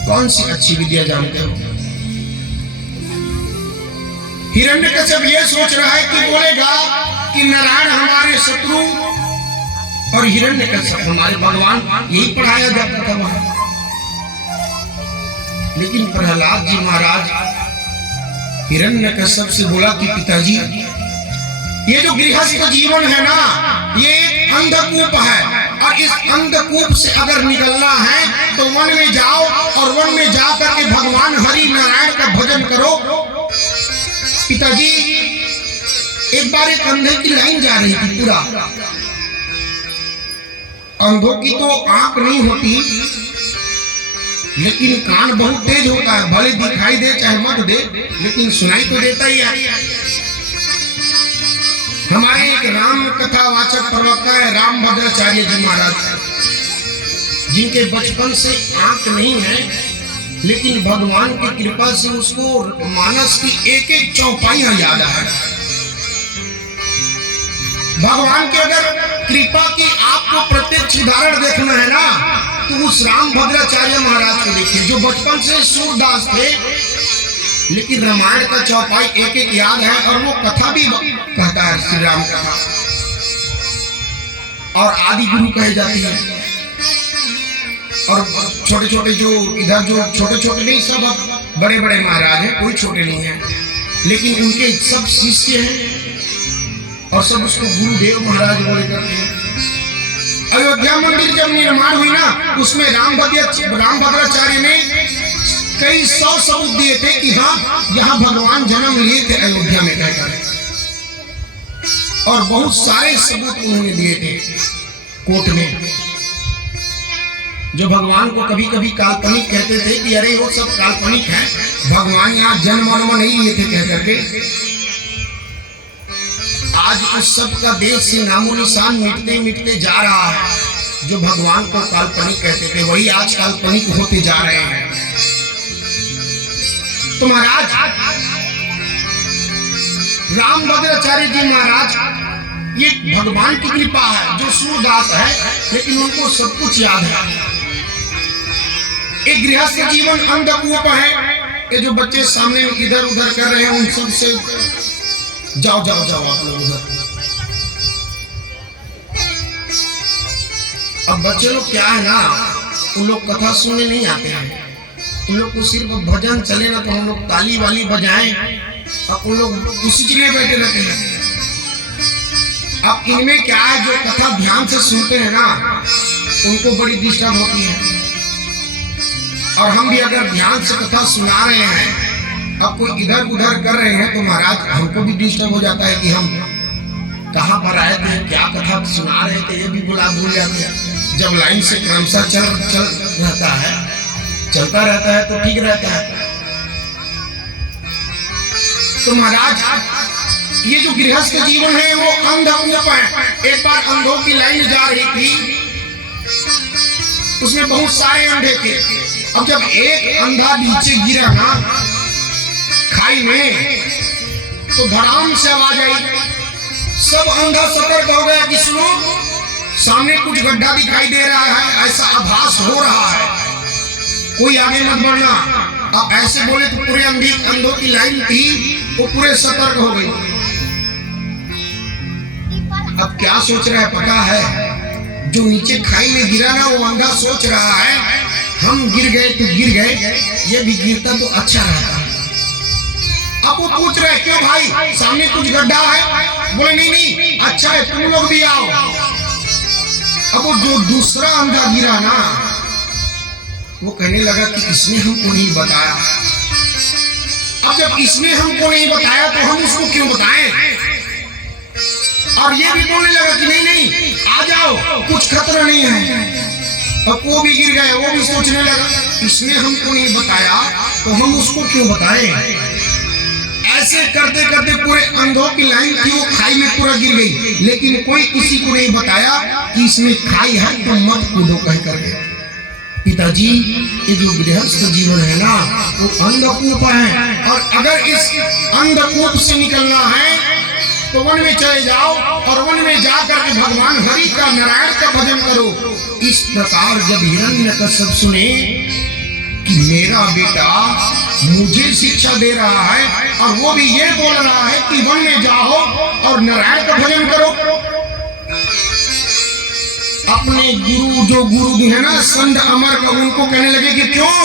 कौन सी अच्छी विद्या जानते हो। हिरण्यकश्यप ये सोच रहा है कि बोलेगा कि नारायण हमारे शत्रु और हिरण्यकश्यप हमारे भगवान, यही पढ़ाया जाता था वहां। लेकिन प्रहलाद जी महाराज हिरण्यकश्यप से बोला कि पिताजी ये जो गृहस्थ जीवन है ना, ये एक अंधकूप है और इस अंधकूप से अगर निकलना है तो वन में जाओ और वन में जा करके भगवान हरि नारायण का भजन करो। पिताजी एक बार एक अंधे की लाइन जा रही थी, पूरा अंधों की तो आंख नहीं होती लेकिन कान बहुत तेज होता है, भले दिखाई दे चाहे मत दे लेकिन सुनाई तो देता ही है। हमारे एक राम कथा वाचक प्रवक्ता है रामभद्राचार्य जी महाराज, जिनके बचपन से आंख नहीं है लेकिन भगवान की कृपा से उसको मानस की एक एक चौपाइयां याद है। भगवान की अगर कृपा की आपको प्रत्यक्ष उदाहरण देखना है ना तो उस रामभद्राचार्य महाराज को देखिए, जो बचपन से सूरदास थे लेकिन रामायण का चौपाई एक एक याद है और वो कथा भी कहता है, श्री राम कथा, और आदि गुरु कहे जाती है। और छोटे छोटे जो इधर जो छोटे छोटे नहीं, सब बड़े बड़े महाराज हैं, कोई छोटे नहीं है, लेकिन उनके सब शिष्य हैं और सब उसको गुरुदेव महाराज बोले करते हैं। अयोध्या मंदिर जब निर्माण हुई ना, उसमें रामभद्राचार्य ने कई सौ सबूत दिए थे कि हाँ यहाँ भगवान जन्म लिए थे अयोध्या में कहकर, और बहुत सारे सबूत उन्होंने दिए थे कोर्ट में, जो भगवान को कभी कभी काल्पनिक कहते थे कि अरे वो सब काल्पनिक है, भगवान यहाँ जन्म वर्म नहीं लिए थे कह करके। आज उस सब का देश से नामो निशान मिटते मिटते जा रहा है। जो भगवान को काल्पनिक कहते थे वही आज काल्पनिक होते जा रहे हैं। तो महाराज रामभद्राचार्य जी महाराज, ये भगवान की कृपा है, जो सूरदास है लेकिन उनको सब कुछ याद है। एक गृहस्थ जीवन अंधकूप है। ये जो बच्चे सामने में इधर उधर कर रहे हैं उन सब से जाओ जाओ जाओ आप लोग उधर। अब बच्चे लोग क्या है ना, उन लोग कथा सुनने नहीं आते हैं, उन लोग को सिर्फ भजन चले ना तो हम लोग ताली वाली बजाएं, अब उन लोग उसी के लिए बैठे रहते हैं। अब इनमें क्या है, जो कथा ध्यान से सुनते हैं ना उनको बड़ी डिस्टर्ब होती है। और हम भी अगर ध्यान से कथा सुना रहे हैं, अब कोई इधर उधर कर रहे हैं तो महाराज हमको भी डिस्टर्ब हो जाता है कि हम कहाँ पर आए थे, क्या कथा सुना रहे थे, ये भी भूल जाते हैं। जब लाइन से क्रमशः चल रहता है, चलता रहता है तो ठीक रहता है। तो महाराज ये जो गृहस्थ जीवन है वो अंधकूप है। एक बार अंधों की लाइन जा रही थी, उसमें बहुत सारे अंधे थे। अब जब एक अंधा नीचे गिरा ना खाई में, तो धड़ाम से आवाज आई, सब अंधा सतर्क हो गया कि सुनो सामने कुछ गड्ढा दिखाई दे रहा है, ऐसा आभास हो रहा है, कोई आगे मत बढ़ना। अब ऐसे बोले तो पूरे अंधों की लाइन थी वो पूरे सतर्क हो गई। अब क्या सोच रहा है पता है, जो नीचे खाई में गिरा ना वो अंधा सोच रहा है हम गिर गए तो गिर गए, ये भी गिरता तो अच्छा रहता। अब वो पूछ रहे क्यों भाई, सामने कुछ गड्ढा है? बोले नहीं नहीं अच्छा है, तुम लोग भी आओ। अब वो जो दूसरा अंधा गिरा ना वो कहने लगा कि इसने हमको नहीं बताया। अब जब इसने हमको नहीं बताया तो हम उसको क्यों बताएं? और ये भी बोलने लगा कि नहीं नहीं आ जाओ, कुछ खतरा नहीं है। अब वो भी गिर गया, वो भी सोचने लगा इसने हमको नहीं बताया तो हम उसको क्यों बताएं। ऐसे करते करते पूरे अंधों की लाइन थी वो खाई में पूरा गिर गई, लेकिन कोई किसी को नहीं बताया कि इसमें खाई है तो मत कूदो कह करके। पिताजी ये जो गृहस्थ जीवन है ना वो अंधकूप है, और अगर इस अंधकूप से निकलना है तो वन में चले जाओ और वन में जाकर के भगवान हरि का नारायण का भजन करो। इस प्रकार जब हिरण्यकश्यप सुने कि मेरा बेटा मुझे शिक्षा दे रहा है और वो भी ये बोल रहा है कि वन में जाओ और नारायण का भजन करो, अपने गुरु है ना संत अमर का, उनको कहने लगे कि क्यों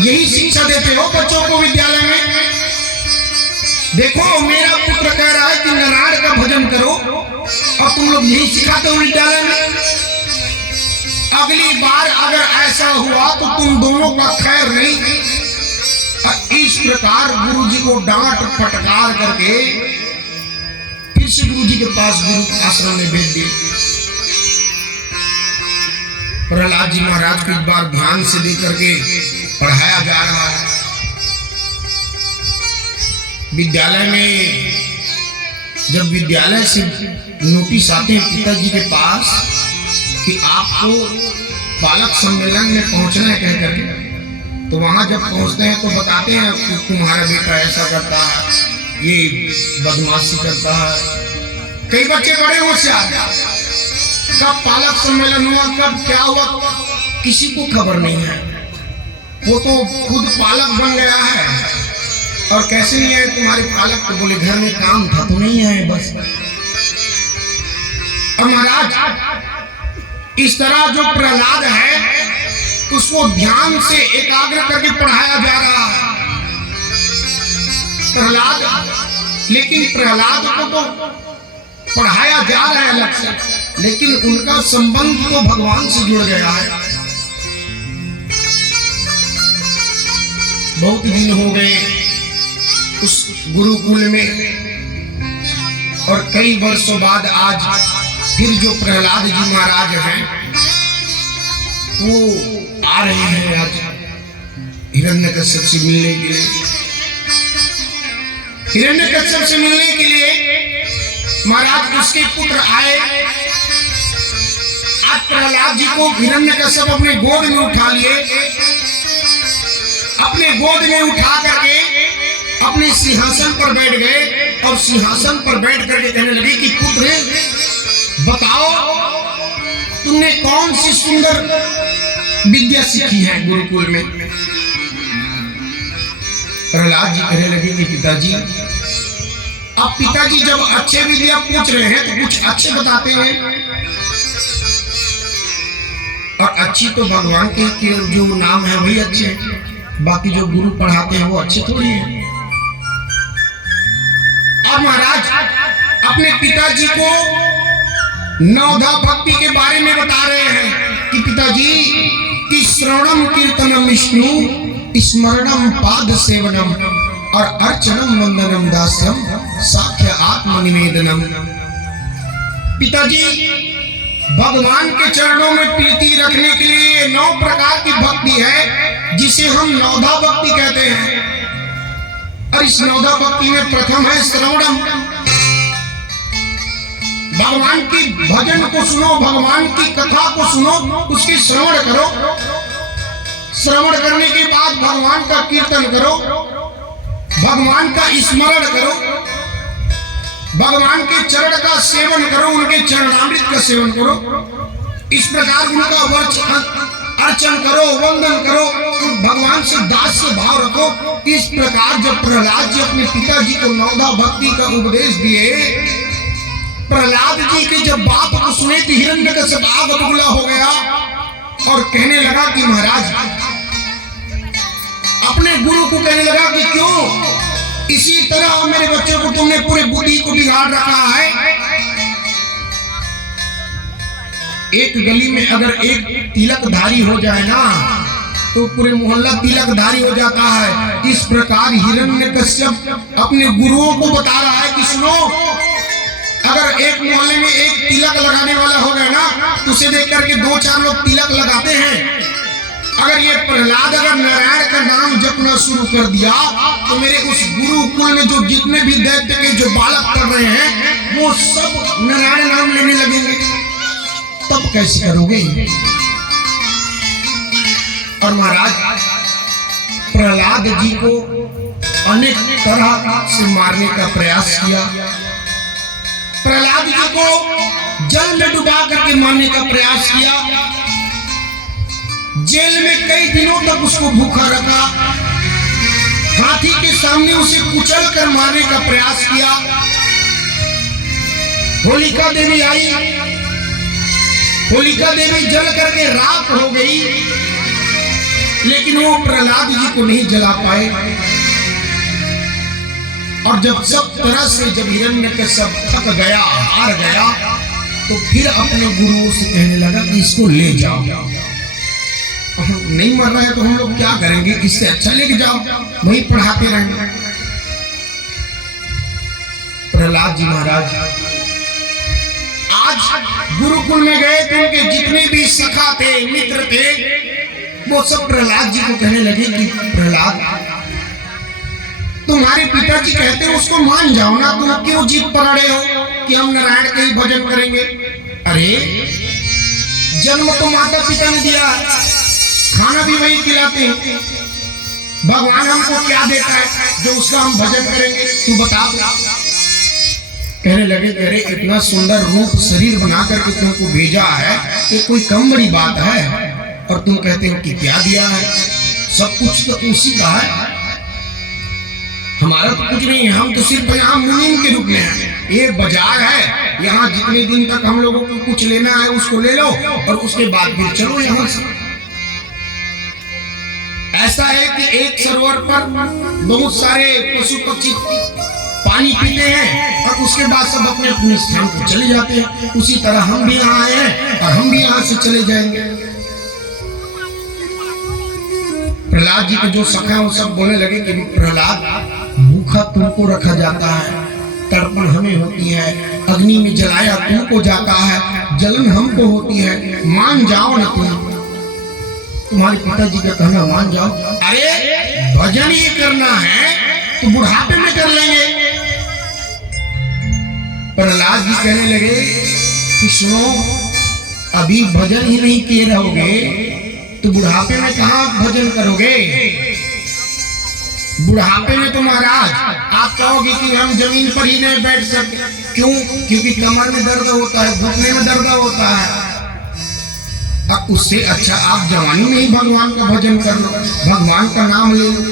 यही शिक्षा देते हो बच्चों को विद्यालय में? देखो मेरा पुत्र कह रहा है कि नारायण का भजन करो और तुम लोग यही सिखाते हो विद्यालय में। अगली बार अगर ऐसा हुआ तो तुम दोनों का खैर नहीं। इस प्रकार गुरु जी को डांट फटकार करके फिर से गुरु जी के पास गुरु आश्रम में भेज दिए। प्रहलाद जी महाराज को एक बार ध्यान से देकर के पढ़ाया जा रहा है। विद्यालय में जब विद्यालय से नोटिस आते हैं पिताजी के पास कि आपको बालक सम्मेलन में पहुंचना है कह करके, तो वहां जब पहुंचते हैं तो बताते हैं कि तुम्हारा बेटा ऐसा करता है, ये बदमाशी करता है। कई बच्चे बड़े होशियार, कब पालक सम्मेलन हुआ कब क्या हुआ किसी को खबर नहीं है। वो तो खुद पालक बन गया है। और कैसे नहीं है तुम्हारे पालक? तो बोले घर में काम था तो नहीं आए बस। और महाराज इस तरह जो प्रहलाद है उसको ध्यान से एकाग्र करके पढ़ाया जा रहा है। प्रहलाद, लेकिन प्रहलाद को तो पढ़ाया जा रहा है अलग से, लेकिन उनका संबंध तो भगवान से जुड़ गया है। बहुत दिन हो गए उस गुरुकुल में, और कई वर्षों बाद आज फिर जो प्रहलाद जी महाराज हैं वो आ रहे हैं आज हिरण्यकश्यप से मिलने के लिए। हिरण्यकश्यप से मिलने के लिए महाराज उसके पुत्र आए। आज प्रहलाद जी को हिरण्यकश्यप अपने गोद में उठा लिए, अपने गोद में उठा करके अपने सिंहासन पर बैठ गए, और सिंहासन पर बैठ करके कहने लगे कि पुत्र बताओ तुमने कौन सी सुंदर विद्या सीखी है गुरुकुल में। प्रहलाद जी कहने लगे कि पिताजी, अब पिताजी जब अच्छे विद्या पूछ रहे हैं तो कुछ अच्छे बताते हैं, और अच्छी तो भगवान के जो नाम है वही अच्छे हैं, बाकी जो गुरु पढ़ाते हैं वो अच्छे थोड़ी हैं। अब महाराज अपने पिताजी को नवधा भक्ति के बारे में बता रहे हैं कि पिताजी कि श्रवणम कीर्तनम विष्णु स्मरणम पाद सेवनम और अर्चनम वंदनम दास्यम साख्य आत्मनिवेदनम। पिताजी भगवान के चरणों में प्रीति रखने के लिए 9 प्रकार की भक्ति है जिसे हम नवधा भक्ति कहते हैं, और इस नवधा भक्ति में प्रथम है श्रवणम। भगवान की भजन को सुनो, भगवान की कथा को सुनो, उसके श्रवण करो। श्रवण करने के बाद भगवान का कीर्तन करो, भगवान का स्मरण करो, भगवान के चरण का सेवन करो, उनके चरणामृत का सेवन करो। इस प्रकार उनका अर्चन करो, वंदन करो, भगवान से दास से भाव रखो। इस प्रकार जब प्रहलाद जी अपने पिताजी को नवधा भक्ति का उपदेश दिए, प्रहलाद जी के जब बात को सुने तो हिरण्यकश्यप आग बबूला हो गया और कहने लगा कि महाराज, अपने गुरु को कहने लगा कि क्यों इसी तरह मेरे बच्चों को तुमने पूरे बुद्धि को बिगाड़ रखा है। एक गली में अगर एक तिलकधारी हो जाए ना तो पूरे मोहल्ला तिलकधारी हो जाता है। इस प्रकार हिरण्यकश्यप अपने गुरुओं को बता रहा है कि सुनो, अगर एक मोहल्ले में एक तिलक लगाने वाला हो गया ना तो उसे देख करके 2-4 लोग तिलक लगाते हैं। अगर ये प्रहलाद अगर नारायण का नाम जपना शुरू कर दिया तो मेरे उस गुरुकुल में जो जितने भी दैत्य के जो बालक कर रहे हैं वो सब नारायण नाम लेने लगेंगे, तब कैसे करोगे। और महाराज प्रहलाद जी को अनेक तरह से मारने का प्रयास किया, प्रहलाद जी को जल में डुबा करके मारने का प्रयास किया, जेल में कई दिनों तक उसको भूखा रखा, हाथी के सामने उसे कुचल कर मारने का प्रयास किया। होलिका देवी आई, होलिका देवी जल करके राख हो गई, लेकिन वो प्रहलाद जी को नहीं जला पाए। और जब सब तरह से जब हिरण्यकश्यप थक गया, हार गया, तो फिर अपने गुरुओं से कहने लगा कि इसको ले जाओ, नहीं मर रहा है तो हम लोग क्या करेंगे, इससे अच्छा लेके जाओ, वही पढ़ाते रहेंगे। प्रहलाद जी महाराज आज गुरुकुल में गए तो उनके जितने भी सखा थे, मित्र थे, वो सब प्रहलाद जी को कहने लगे कि प्रहलाद, तुम्हारे पिताजी कहते हैं उसको मान जाओ ना, तुम क्यों जिद पर अड़े हो कि हम नारायण का ही भजन करेंगे। अरे जन्म तो माता पिता ने दिया, खाना भी वही खिलाते हैं, भगवान हमको क्या देता है जो उसका हम भजन करेंगे, तू बता। कहने लगे अरे इतना सुंदर रूप शरीर बना करके तुमको भेजा है, ये कोई कम बड़ी बात है, और तुम कहते हो कि क्या दिया है, सब कुछ तो उसी का है, हमारा तो कुछ नहीं है, हम तो सिर्फ यहाँ मुनीम के रूप में हैं। ये बाजार है, यहाँ जितने दिन तक हम लोगों को कुछ लेना है उसको ले लो और उसके बाद फिर चलो यहाँ से। ऐसा है कि एक सरोवर पर बहुत सारे पशु पक्षी पानी पीते हैं और उसके बाद सब अपने अपने स्थान पर चले जाते हैं। उसी तरह हम भी यहाँ आए हैं और हम भी यहाँ से चले जाएंगे। प्रहलाद जी के जो सखा वो सब बोलने लगे कि प्रहलाद भूखा तुमको रखा जाता है, तड़पन हमें होती है, अग्नि में जलाया तुमको जाता है, जलन हमको होती है, मान जाओ ना तुम्हारे पिताजी का कहना मान जाओ। अरे भजन ही करना है तो बुढ़ापे में कर लेंगे। प्रहलाद जी कहने लगे कि सुनो, अभी भजन ही नहीं किए रहोगे तो बुढ़ापे में कहाँ भजन करोगे? बुढ़ापे में तो महाराज आप कहोगे कि हम जमीन पर ही नहीं बैठ सकते। क्यों? क्योंकि कमर में दर्द होता है, घुटने में दर्द होता है। अब उससे अच्छा आप जवानी में ही भगवान का भजन कर लो, भगवान का नाम ले लो।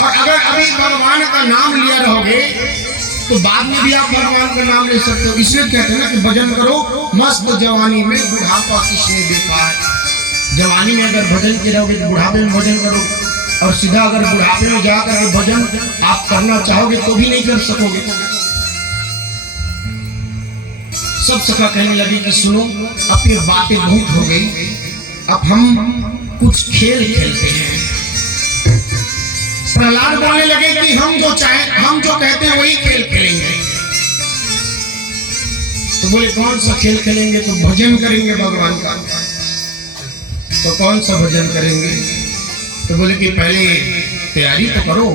और अगर अभी भगवान का नाम लिया रहोगे तो बाद में भी आप भगवान का नाम ले सकते हो। इसलिए कहते हैं ना कि भजन करो मस्त जवानी में, बुढ़ापा किसने देखा है। जवानी में अगर भजन किए रहोगे तो बुढ़ापे में भजन करो, और सीधा अगर बुढ़ापे में जाकर भजन आप करना चाहोगे तो भी नहीं कर सकोगे। सब सखा कहने लगे कि सुनो, अब ये बातें बहुत हो गई, अब हम कुछ खेल खेलते हैं। प्रहलाद बोलने लगे कि हम जो कहते हैं वही खेल खेलेंगे। तो बोले कौन सा खेल खेलेंगे? तो भजन करेंगे भगवान का। तो कौन सा भजन करेंगे? तो बोले कि पहले तैयारी तो करो।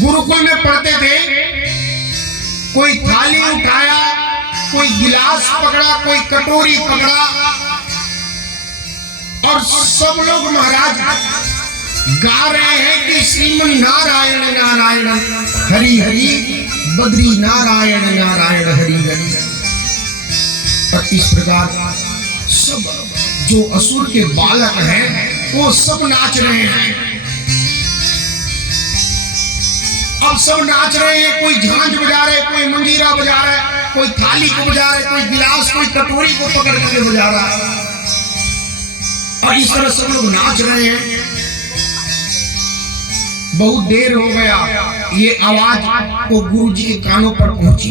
गुरुकुल में पढ़ते थे, कोई थाली उठाया, कोई गिलास पकड़ा, कोई कटोरी पकड़ा, और सब लोग महाराज गा रहे हैं कि श्रीमन नारायण नारायण हरि हरि, बद्री नारायण नारायण हरि हरि। और इस प्रकार सब जो असुर के बालक हैं वो सब नाच रहे हैं। अब सब नाच रहे हैं, कोई झांझ बजा रहे, कोई मंजीरा बजा रहा है, कोई थाली को बजा रहे, कोई गिलास, कोई कटोरी को पकड़ करके बजा रहा है। और इस तरह सब लोग नाच रहे हैं। बहुत देर हो गया, ये आवाज को गुरु जी के कानों पर पहुंची।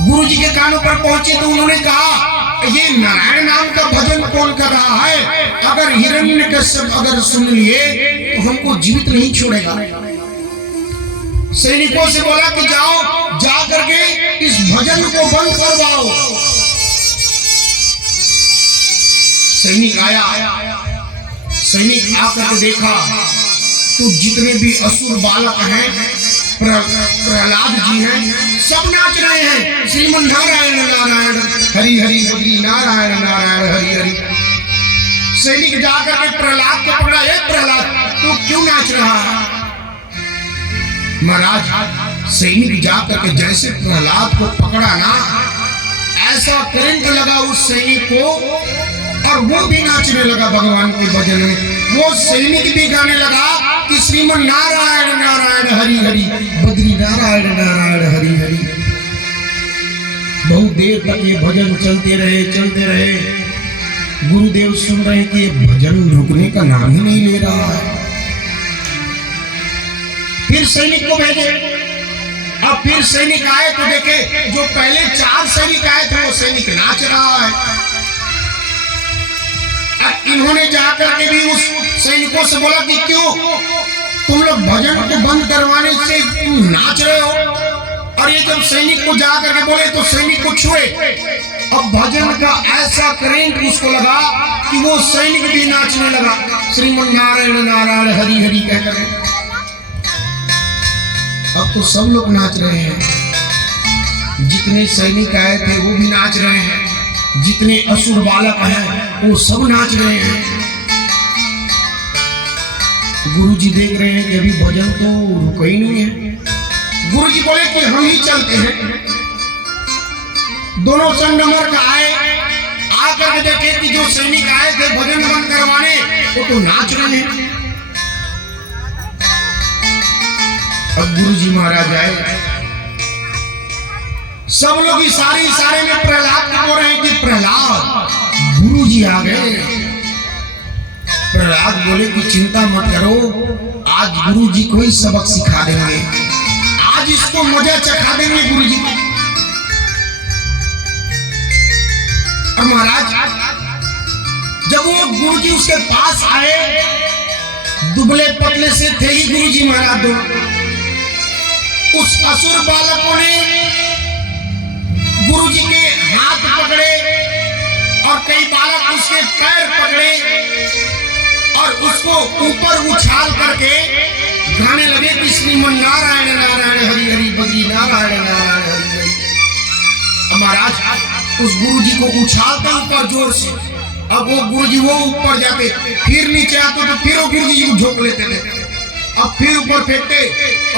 गुरु जी के कानों पर पहुंची तो उन्होंने कहा, ये नारायण नाम का भजन कौन कर रहा है? अगर हिरण्यकश्यप अगर सुन लिए तो हमको जीवित नहीं छोड़ेगा। सैनिकों से बोला कि जाओ, जा करके इस भजन को बंद करवाओ। सैनिक आया, सैनिक आकर के देखा तो जितने भी असुर बालक हैं, प्रहलाद जी हैं, सब नाच रहे हैं, श्रीमन नारायण नारायण हरि हरि, बद्री नारायण नारायण हरि हरि। सैनिक जाकर के प्रहलाद को पकड़ा, ये प्रहलाद तू क्यों नाच रहा है? महाराज सैनिक जाकर के जैसे प्रहलाद को पकड़ा ना, ऐसा करंट लगा उस सैनिक को, और वो भी नाचने लगा भगवान के भजन में। वो सैनिक भी गाने लगा कि श्रीमन नारायण नारायण हरि हरि, बद्री नारायण नारायण हरि हरि। बहुत देर तक ये भजन चलते रहे। गुरुदेव सुन रहे कि ये भजन रुकने का नाम ही नहीं ले रहा है। फिर सैनिक को भेजे। अब फिर सैनिक आए तो देखे जो पहले 4 सैनिक आए थे वो सैनिक नाच रहा है। अब इन्होंने जाकर के भी उस सैनिकों से बोला कि क्यों तुम लोग भजन को बंद करवाने से नाच रहे हो? और ये जब सैनिक को जाकर के बोले तो सैनिक को छुए। अब भजन का ऐसा करंट उसको लगा कि वो सैनिक भी नाचने लगा, श्रीमन नारायण नारायण हरि हरि कहकर। अब तो सब लोग नाच रहे हैं। जितने सैनिक आए थे वो भी नाच रहे हैं, जितने असुर बालक हैं वो सब नाच रहे हैं। गुरुजी देख रहे हैं कि अभी भजन तो रुका ही नहीं है। गुरुजी बोले कि हम ही चलते हैं। दोनों संगमर का आए, आकर के देखे कि जो सैनिक आए थे भजन बंद करवाने वो तो नाच रहे हैं। अब गुरुजी महाराज आए, सब लोग इशारे में प्रहलाद को बोल रहे हैं कि प्रहलाद गुरुजी आ गए। प्रहलाद बोले कि चिंता मत करो, आज गुरुजी को ही सबक सिखा देंगे, आज इसको मजा चखा देंगे गुरुजी को। और महाराज जब वो गुरुजी उसके पास आए, दुबले पतले से थे ही गुरुजी महाराज दो। उस असुर बालकों ने गुरुजी के हाथ पकड़े और कई बालक उसके पैर पकड़े और उसको ऊपर उछाल करके गाने लगे कि श्रीमन नारायण नारायण हरि हरि बद्री नारायण नारायण हरि हरि। महाराज उस गुरुजी को उछालते ऊपर जोर से। अब वो गुरुजी वो ऊपर जाते, फिर नीचे आते तो फिर वो गुरुजी को झोंक लेते थे। अब फिर ऊपर फेंकते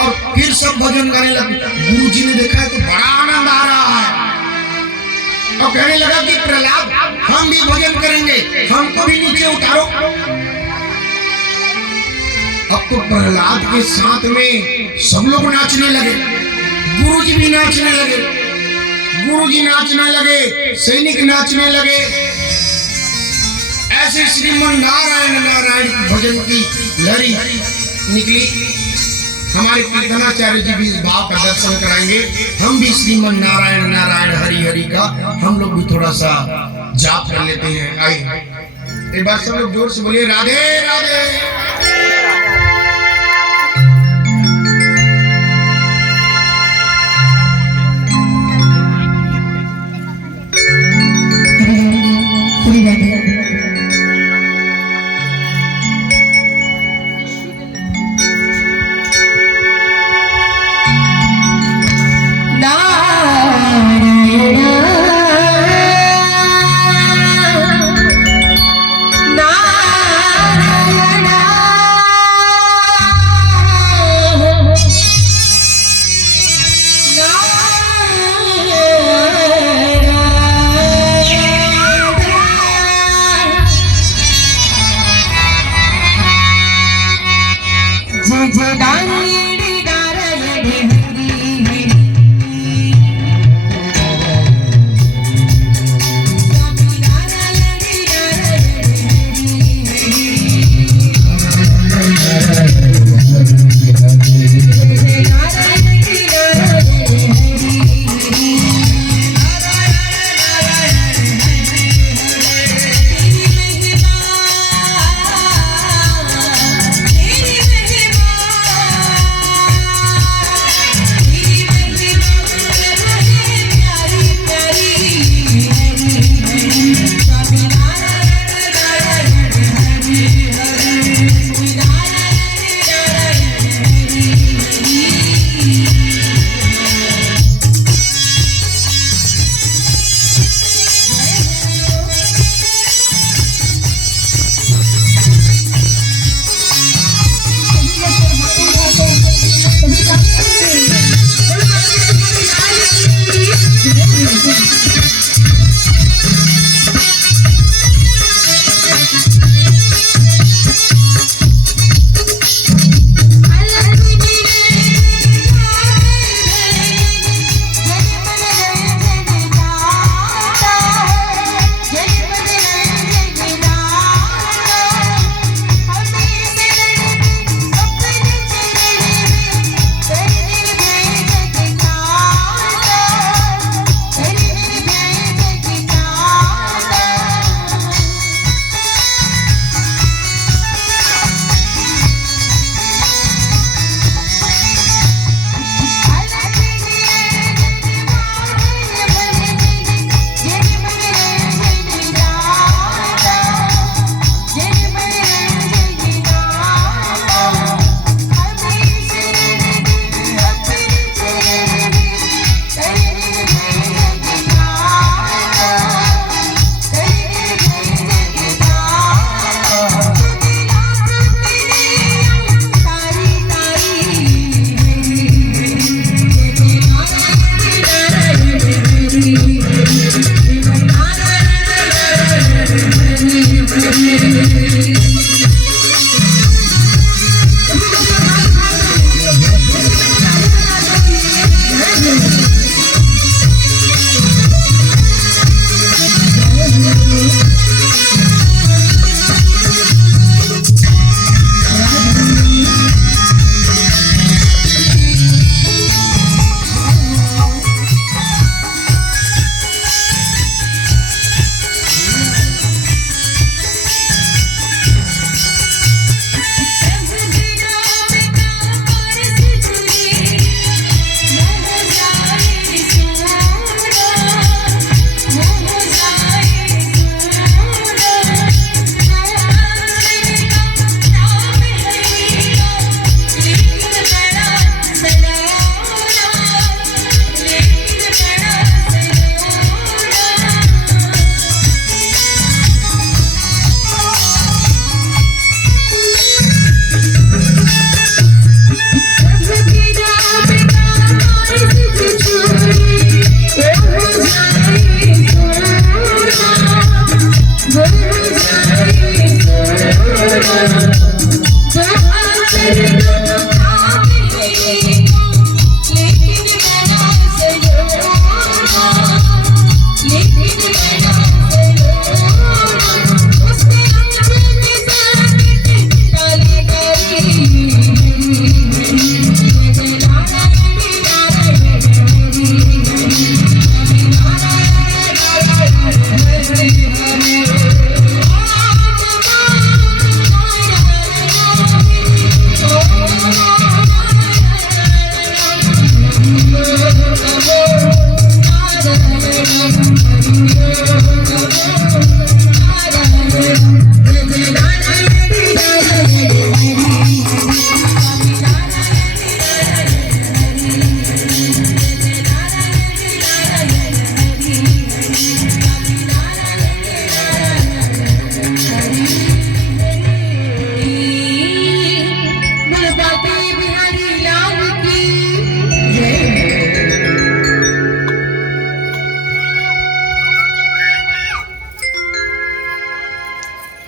और फिर सब भजन गाने लगे। गुरुजी ने देखा है तो बड़ा आनंद आ रहा है और कहने लगा कि प्रहलाद हम भी भजन करेंगे, हमको भी नीचे उतारो। अब तो प्रहलाद के साथ में सब लोग नाचने लगे, गुरुजी भी नाचने लगे, गुरुजी नाचने लगे, सैनिक नाचने लगे। ऐसे श्रीमन नारायण नारायण भजन की लहरी निकली। हमारे कीर्तनाचार्य जी भी इस भाव का दर्शन कराएंगे। हम भी श्रीमन नारायण नारायण हरि हरि का हम लोग भी थोड़ा सा जाप कर लेते हैं। आइए एक बार सब लोग जोर से बोलिए राधे राधे। हरि राधे। नारायण नारायण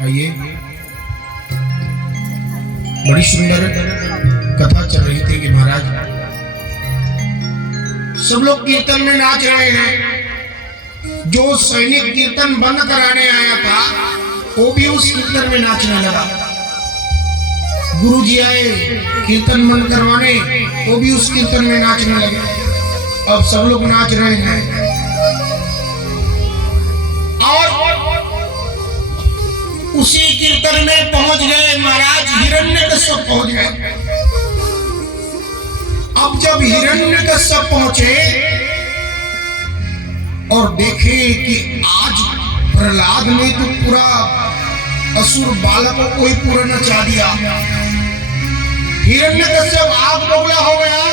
आइए, बड़ी सुंदर कथा चल रही थी कि महाराज सब लोग कीर्तन में नाच रहे हैं। जो सैनिक कीर्तन बंद कराने आया था वो भी उस कीर्तन में नाचने लगा। गुरुजी आए कीर्तन बंद करवाने, वो भी उस कीर्तन में नाचने लगे। अब सब लोग नाच रहे हैं और उसी कीर्तन में पहुंच गए महाराज हिरण्यकश्यप पहुंच गए। अब जब हिरण्यकश्यप पहुंचे और देखे कि आज प्रहलाद ने तो पूरा असुर बालकों को ही पूरा नचा दिया। हिरण्यकश्यप आग बबूला हो गया।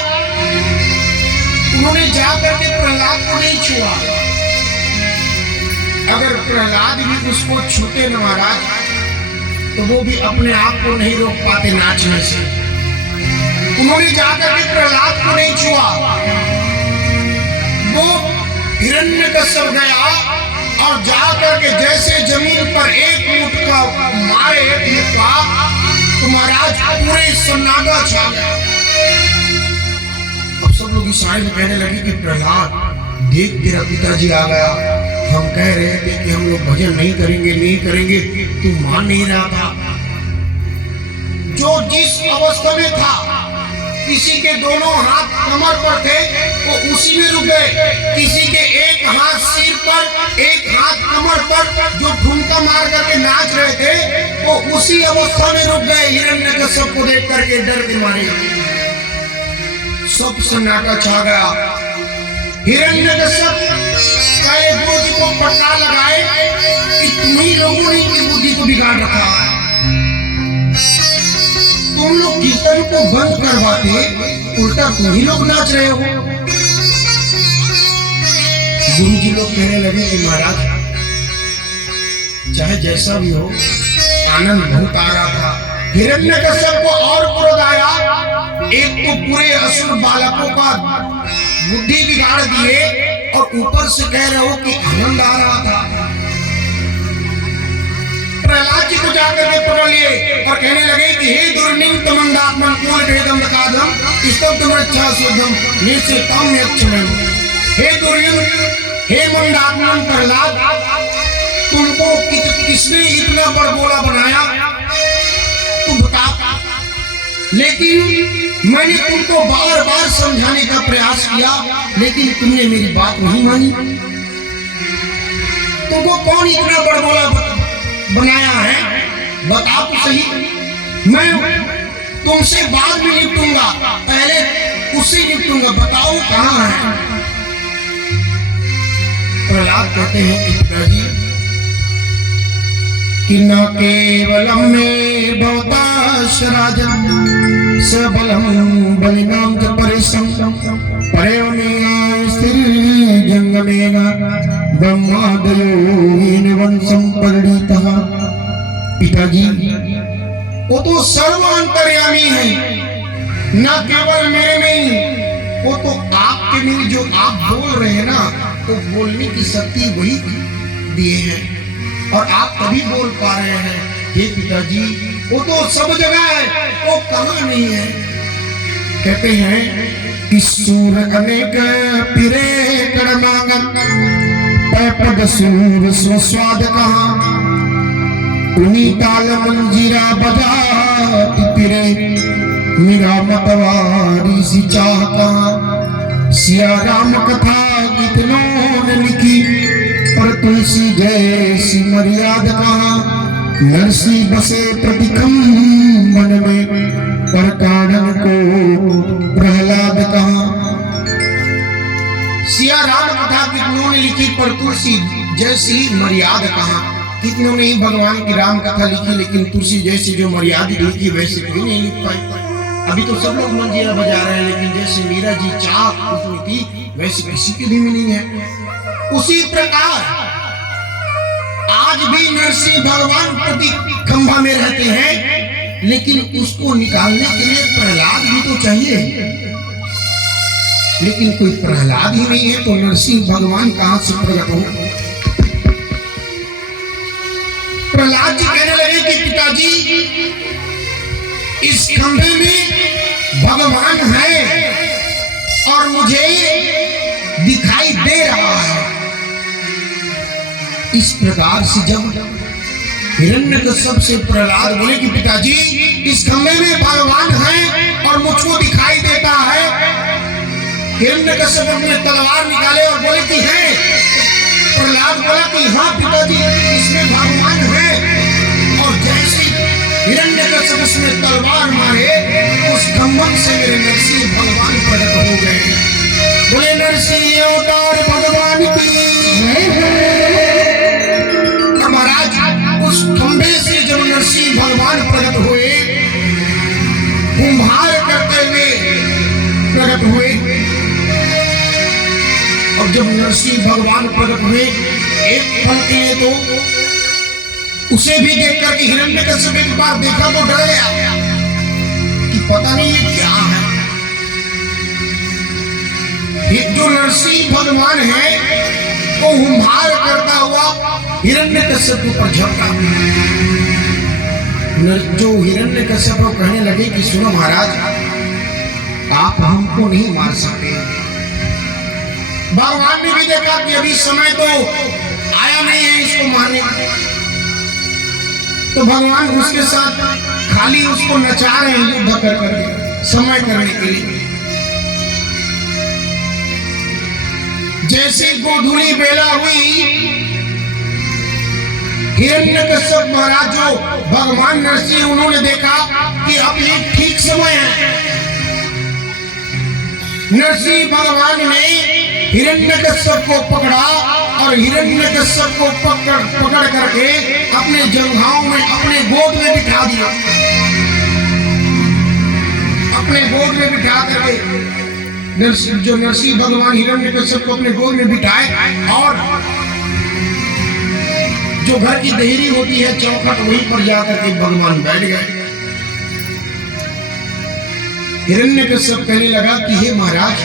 उन्होंने जाकर के प्रहलाद को नहीं छुआ। अगर प्रहलाद भी उसको छूते न महाराज तो वो भी अपने आप को नहीं रोक पाते नाचने से। उन्होंने जाकर के प्रहलाद को नहीं छुआ। वो हिरण्यकश्यप गया और जाकर के जैसे जमीन पर एक मुट्ठा मारे, एक मुट्ठा, तो महाराज पूरे सन्नाटा छा गया। अब सब लोग इस साइड में कहने लगे कि प्रहलाद देख तेरा पिताजी आ गया। हम कह रहे थे कि हम लोग भजन नहीं करेंगे, तू मान नहीं रहा था। जो जिस अवस्था में था, किसी के दोनों हाथ कमर पर थे वो उसी में रुक गए। किसी के एक हाथ सिर पर, एक हाथ कमर पर, जो ठुमका मार करके नाच रहे थे वो उसी अवस्था में रुक गए। हिरण्यकश्यप को देख करके डर के मारे सब सन्नाटा छा गया। हिरण्यकश्यप कहे गुरुजी को फटकार लगाए कि तुम्ही लोगों ने इनकी बुद्धि को बिगाड़ रखा है। तुम लोग कीर्तन को बंद करवाते, उल्टा तुम ही लोग नाच रहे हो। गुरुजी लोग कहने लगे कि महाराज चाहे जैसा भी हो, आनंद बहुत आ रहा था। हिरण्यकश्यप को और क्रोध आया। एक तो पूरे असुर बालकों का बुद्धि बिगाड़ दिए और ऊपर से कह रहे हो कि आनंद आ रहा था। प्रहलाद जी को जाकर के पकड़ लिए और कहने लगे कि हे दुर्निम तमंदात्मन कोल भेदम नकादम स्तब्धमृच्छा शुद्धम निश्चितम यक्षमन। हे दुर्निम, हे मंदात्मन प्रहलाद, तुमको किसने इतना बड़बोला बनाया तुम बता। लेकिन मैंने तुमको बार बार समझाने का प्रयास किया, लेकिन तुमने मेरी बात नहीं मानी। तुमको कौन इतना बड़बोला बनाया है, बता तो सही। मैं तुमसे बाद में निपटूंगा, पहले उससे निपटूंगा, बताओ कहां है। प्रहलाद कहते हैं कि पिताजी कि न केवलम में भवताश राजन सबलम बलिनाम च परिसम परेवमेना स्थिर जंगमेना ब्रह्मादयो वंशम परिणीतः। पिताजी वो तो सर्वांतर्यामी है, न केवल मेरे में ही, वो तो आपके में जो आप बोल रहे हैं ना, तो बोलने की शक्ति वही दिए हैं और आप तभी बोल पा रहे हैं। हे पिताजी वो तो सब जगह है, वो कहाँ नहीं है। कहते हैं कि सूर अनेक पिरे कड़मांगन पैपद सूर स्वस्वाद कहाँ। उन्हीं ताल मंजीरा बजा पिरे मेरा मतवारी सी चाह कहाँ। सिया राम कथा कितनों ने लिखी पर तुलसी जैसी मर्याद कहाँ। नरसी बसे प्रतिखम मन में पर कानन को प्रहलाद कहाँ। सिया राम कथा कितनों ने लिखी पर तुलसी जैसी मर्याद कहाँ। कितनों ने ही भगवान की राम कथा लिखी, लेकिन तुलसी जैसी जो मर्यादा लिखी वैसे कोई नहीं लिख पाई। अभी तो सब लोग मंजीरा बजा रहे हैं, लेकिन जैसे मीरा जी चाह उसमें थी वैसे किसी की भी नहीं है। उसी प्रकार आज भी नरसिंह भगवान प्रति खंभा में रहते हैं, लेकिन उसको निकालने के लिए प्रहलाद भी तो चाहिए। लेकिन कोई प्रहलाद ही नहीं है तो नरसिंह भगवान कहां से प्रकट हो। प्रहलाद जी कहने लगे कि पिताजी, इस खंभे में भगवान है और मुझे दिखाई दे रहा है। इस प्रकार से जब हिरण्यकश्यप से प्रहलाद बोले कि पिताजी, इस खंभे में भगवान है और मुझको दिखाई देता है, हिरण्यकश्यप अपने तलवार निकाले और बोले कि है। प्रहलाद बोला कि हाँ पिताजी, इसमें भगवान है। और जैसे हिरण्यकश्यप उसमें तलवार मारे, उस खंभन से मेरे नरसिंह भगवान प्रकट हो गए। बोले नरसिंह अवतार भगवान की महाराज। उस खंभे से जब नरसिंह भगवान प्रकट हुए, कुम्हार करते हुए प्रकट हुए, और जब नरसिंह भगवान प्रकट हुए, एक पल के लिए तो उसे भी देख करके हिरण्यकश्यप एक बार देखा तो डर गया कि पता नहीं ये क्या है। ये जो नरसिंह भगवान है वो हुंकार करता हुआ हिरण्यकश्यप पर झपटा। जो हिरण्यकश्यप को कहने लगे कि सुनो महाराज, आप हमको नहीं मार सकते। भगवान ने भी देखा कि अभी समय तो आया नहीं है इसको मारने का, तो भगवान उसके साथ खाली उसको नचा रहे हैं युद्ध कर करके, समय करने के लिए। जैसे गोधूली बेला हुई, हिरण्यकश्यप महाराज जो भगवान नरसिंह, उन्होंने देखा कि अब ये ठीक समय है। नरसिंह भगवान ने हिरण्यकश्यप को पकड़ा और हिरण्यकश्यप को पकड़ करके अपने जंघाओं में, अपने गोद में बिठा दिया। अपने गोद में बिठा करके जो नरसिंह भगवान हिरण्यकश्यप को अपने गोद में बिठाए, और जो घर की देहरी होती है चौखट, वहीं पर जाकर के भगवान बैठ गए। हिरण्यकश्यप कहने लगा कि हे महाराज,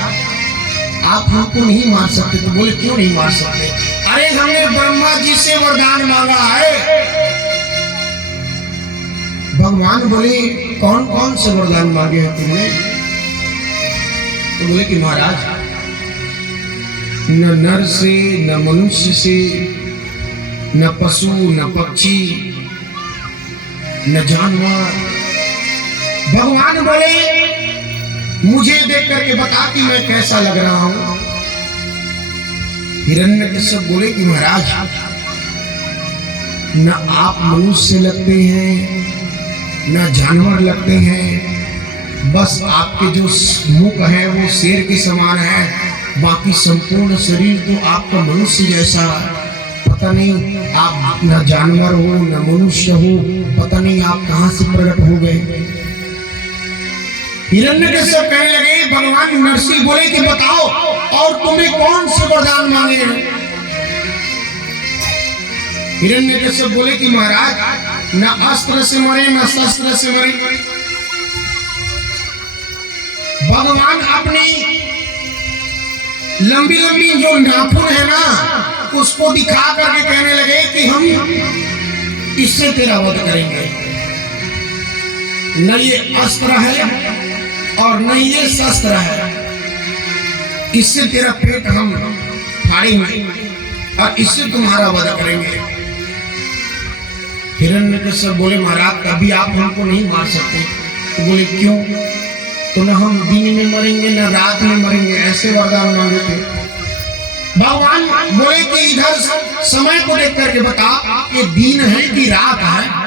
आप हमको नहीं मार सकते। तो बोले क्यों नहीं मार सकते? अरे हमने ब्रह्मा जी से वरदान मांगा है। भगवान बोले कौन कौन से वरदान मांगे हैं तुमने? तो बोले कि महाराज, न नर से, न मनुष्य से, न पशु, न पक्षी, न जानवर। भगवान बोले मुझे देख करके बता कि मैं कैसा लग रहा हूं। हिरण्यकश्यप बोले कि महाराज, न आप मनुष्य लगते हैं, न जानवर लगते हैं, बस आपके जो मुख है वो शेर के समान है, बाकी संपूर्ण शरीर तो आपका मनुष्य जैसा। पता नहीं आप न जानवर हो न मनुष्य हो, पता नहीं आप कहां से प्रकट हो गए। हिरण्यकश्यप कहने लगे, भगवान नरसिंह बोले कि बताओ और तुमने कौन से वरदान मांगे हैं? हिरण्यकश्यप बोले कि महाराज, न अस्त्र से मरे न शस्त्र से मरे। भगवान अपनी लंबी लंबी जो नाखून है ना, उसको दिखा करके कहने लगे कि हम इससे तेरा वध करेंगे। न ये अस्त्र है और न ये शस्त्र है, इससे तेरा पेट हम फाड़ेंगे और इससे तुम्हारा वध करेंगे। हिरण्यकश्यप बोले महाराज, कभी आप हमको नहीं मार सकते। तो बोले क्यों? तो न हम दिन में मरेंगे न रात में मरेंगे, ऐसे वरदान मांगे थे। भगवान बोले कि इधर समय को देख करके बता, ये दिन है कि रात है?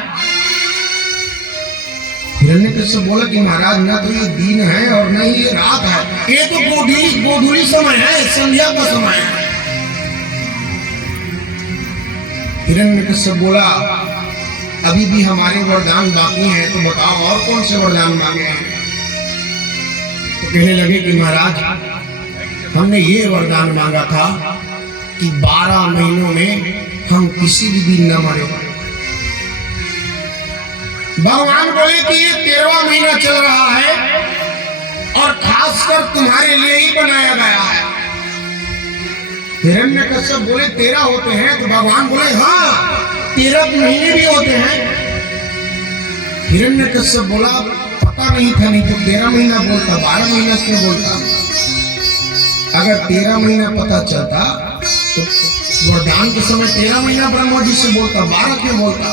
हिरण्यकश्यप बोला कि महाराज, न तो ये दिन है और न ही ये रात है, ये तो गोधूली समय है, संध्या का समय है। हिरण्यकश्यप बोला अभी भी हमारे वरदान बाकी हैं, तो बताओ और कौन से वरदान मांगे हैं? तो कहने लगे कि महाराज, हमने ये वरदान मांगा था कि 12 महीनों में हम किसी भी दिन न मरे। भगवान बोले कि ये 13वां महीना चल रहा है और खासकर तुम्हारे लिए ही बनाया गया है। हिरण्यकश्यप बोले 13 होते हैं? तो भगवान बोले हाँ, 13 महीने भी होते हैं। हिरण्यकश्यप बोला पता नहीं था, नहीं तो 13 महीना बोलता, 12 महीना क्यों बोलता? अगर 13 महीना पता चलता तो वरदान के समय 13 महीना ब्रह्मा जी से बोलता, 12 क्यों बोलता?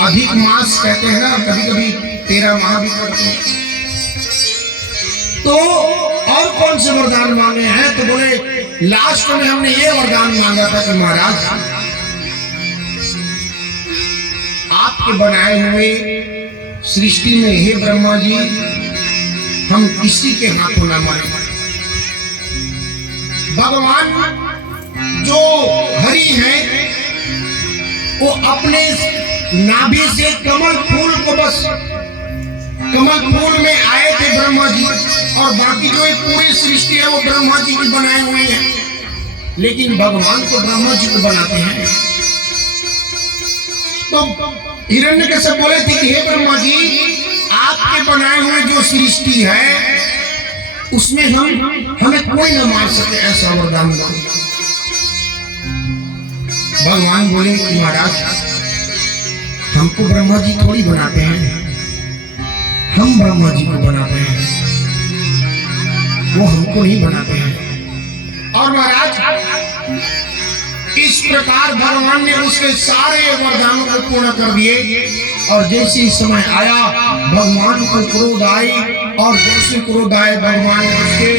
अधिक मास कहते हैं ना, कभी कभी 13 माह भी पढ़ते हैं। तो और कौन से वरदान मांगे हैं? तो बोले लास्ट में हमने ये वरदान मांगा था कि महाराज आपके बनाए हुए सृष्टि में हे ब्रह्मा जी हम किसी के हाथों ना मरे। भगवान जो हरि हैं वो अपने नाभि से कमल फूल को बस कमल फूल में आए थे ब्रह्मा जी, और बाकी जो पूरी सृष्टि है वो ब्रह्मा जी की बनाए हुए हैं। लेकिन भगवान को ब्रह्मा जी को बनाते हैं। तो हिरण्यकश्यप बोले थे कि हे ब्रह्मा जी आपके बनाए हुए जो सृष्टि है उसमें हमें कोई न मार सके, ऐसा वरदान दो। भगवान बोले कि महाराज हमको ब्रह्मा जी थोड़ी बनाते हैं, हम ब्रह्मा जी को बनाते हैं, वो हमको नहीं बनाते हैं। और महाराज इस प्रकार भगवान ने उसके सारे वरदानों को पूर्ण कर दिए। और जैसे ही समय आया भगवान को क्रोध आई, और जैसे क्रोध आए भगवान ने उसके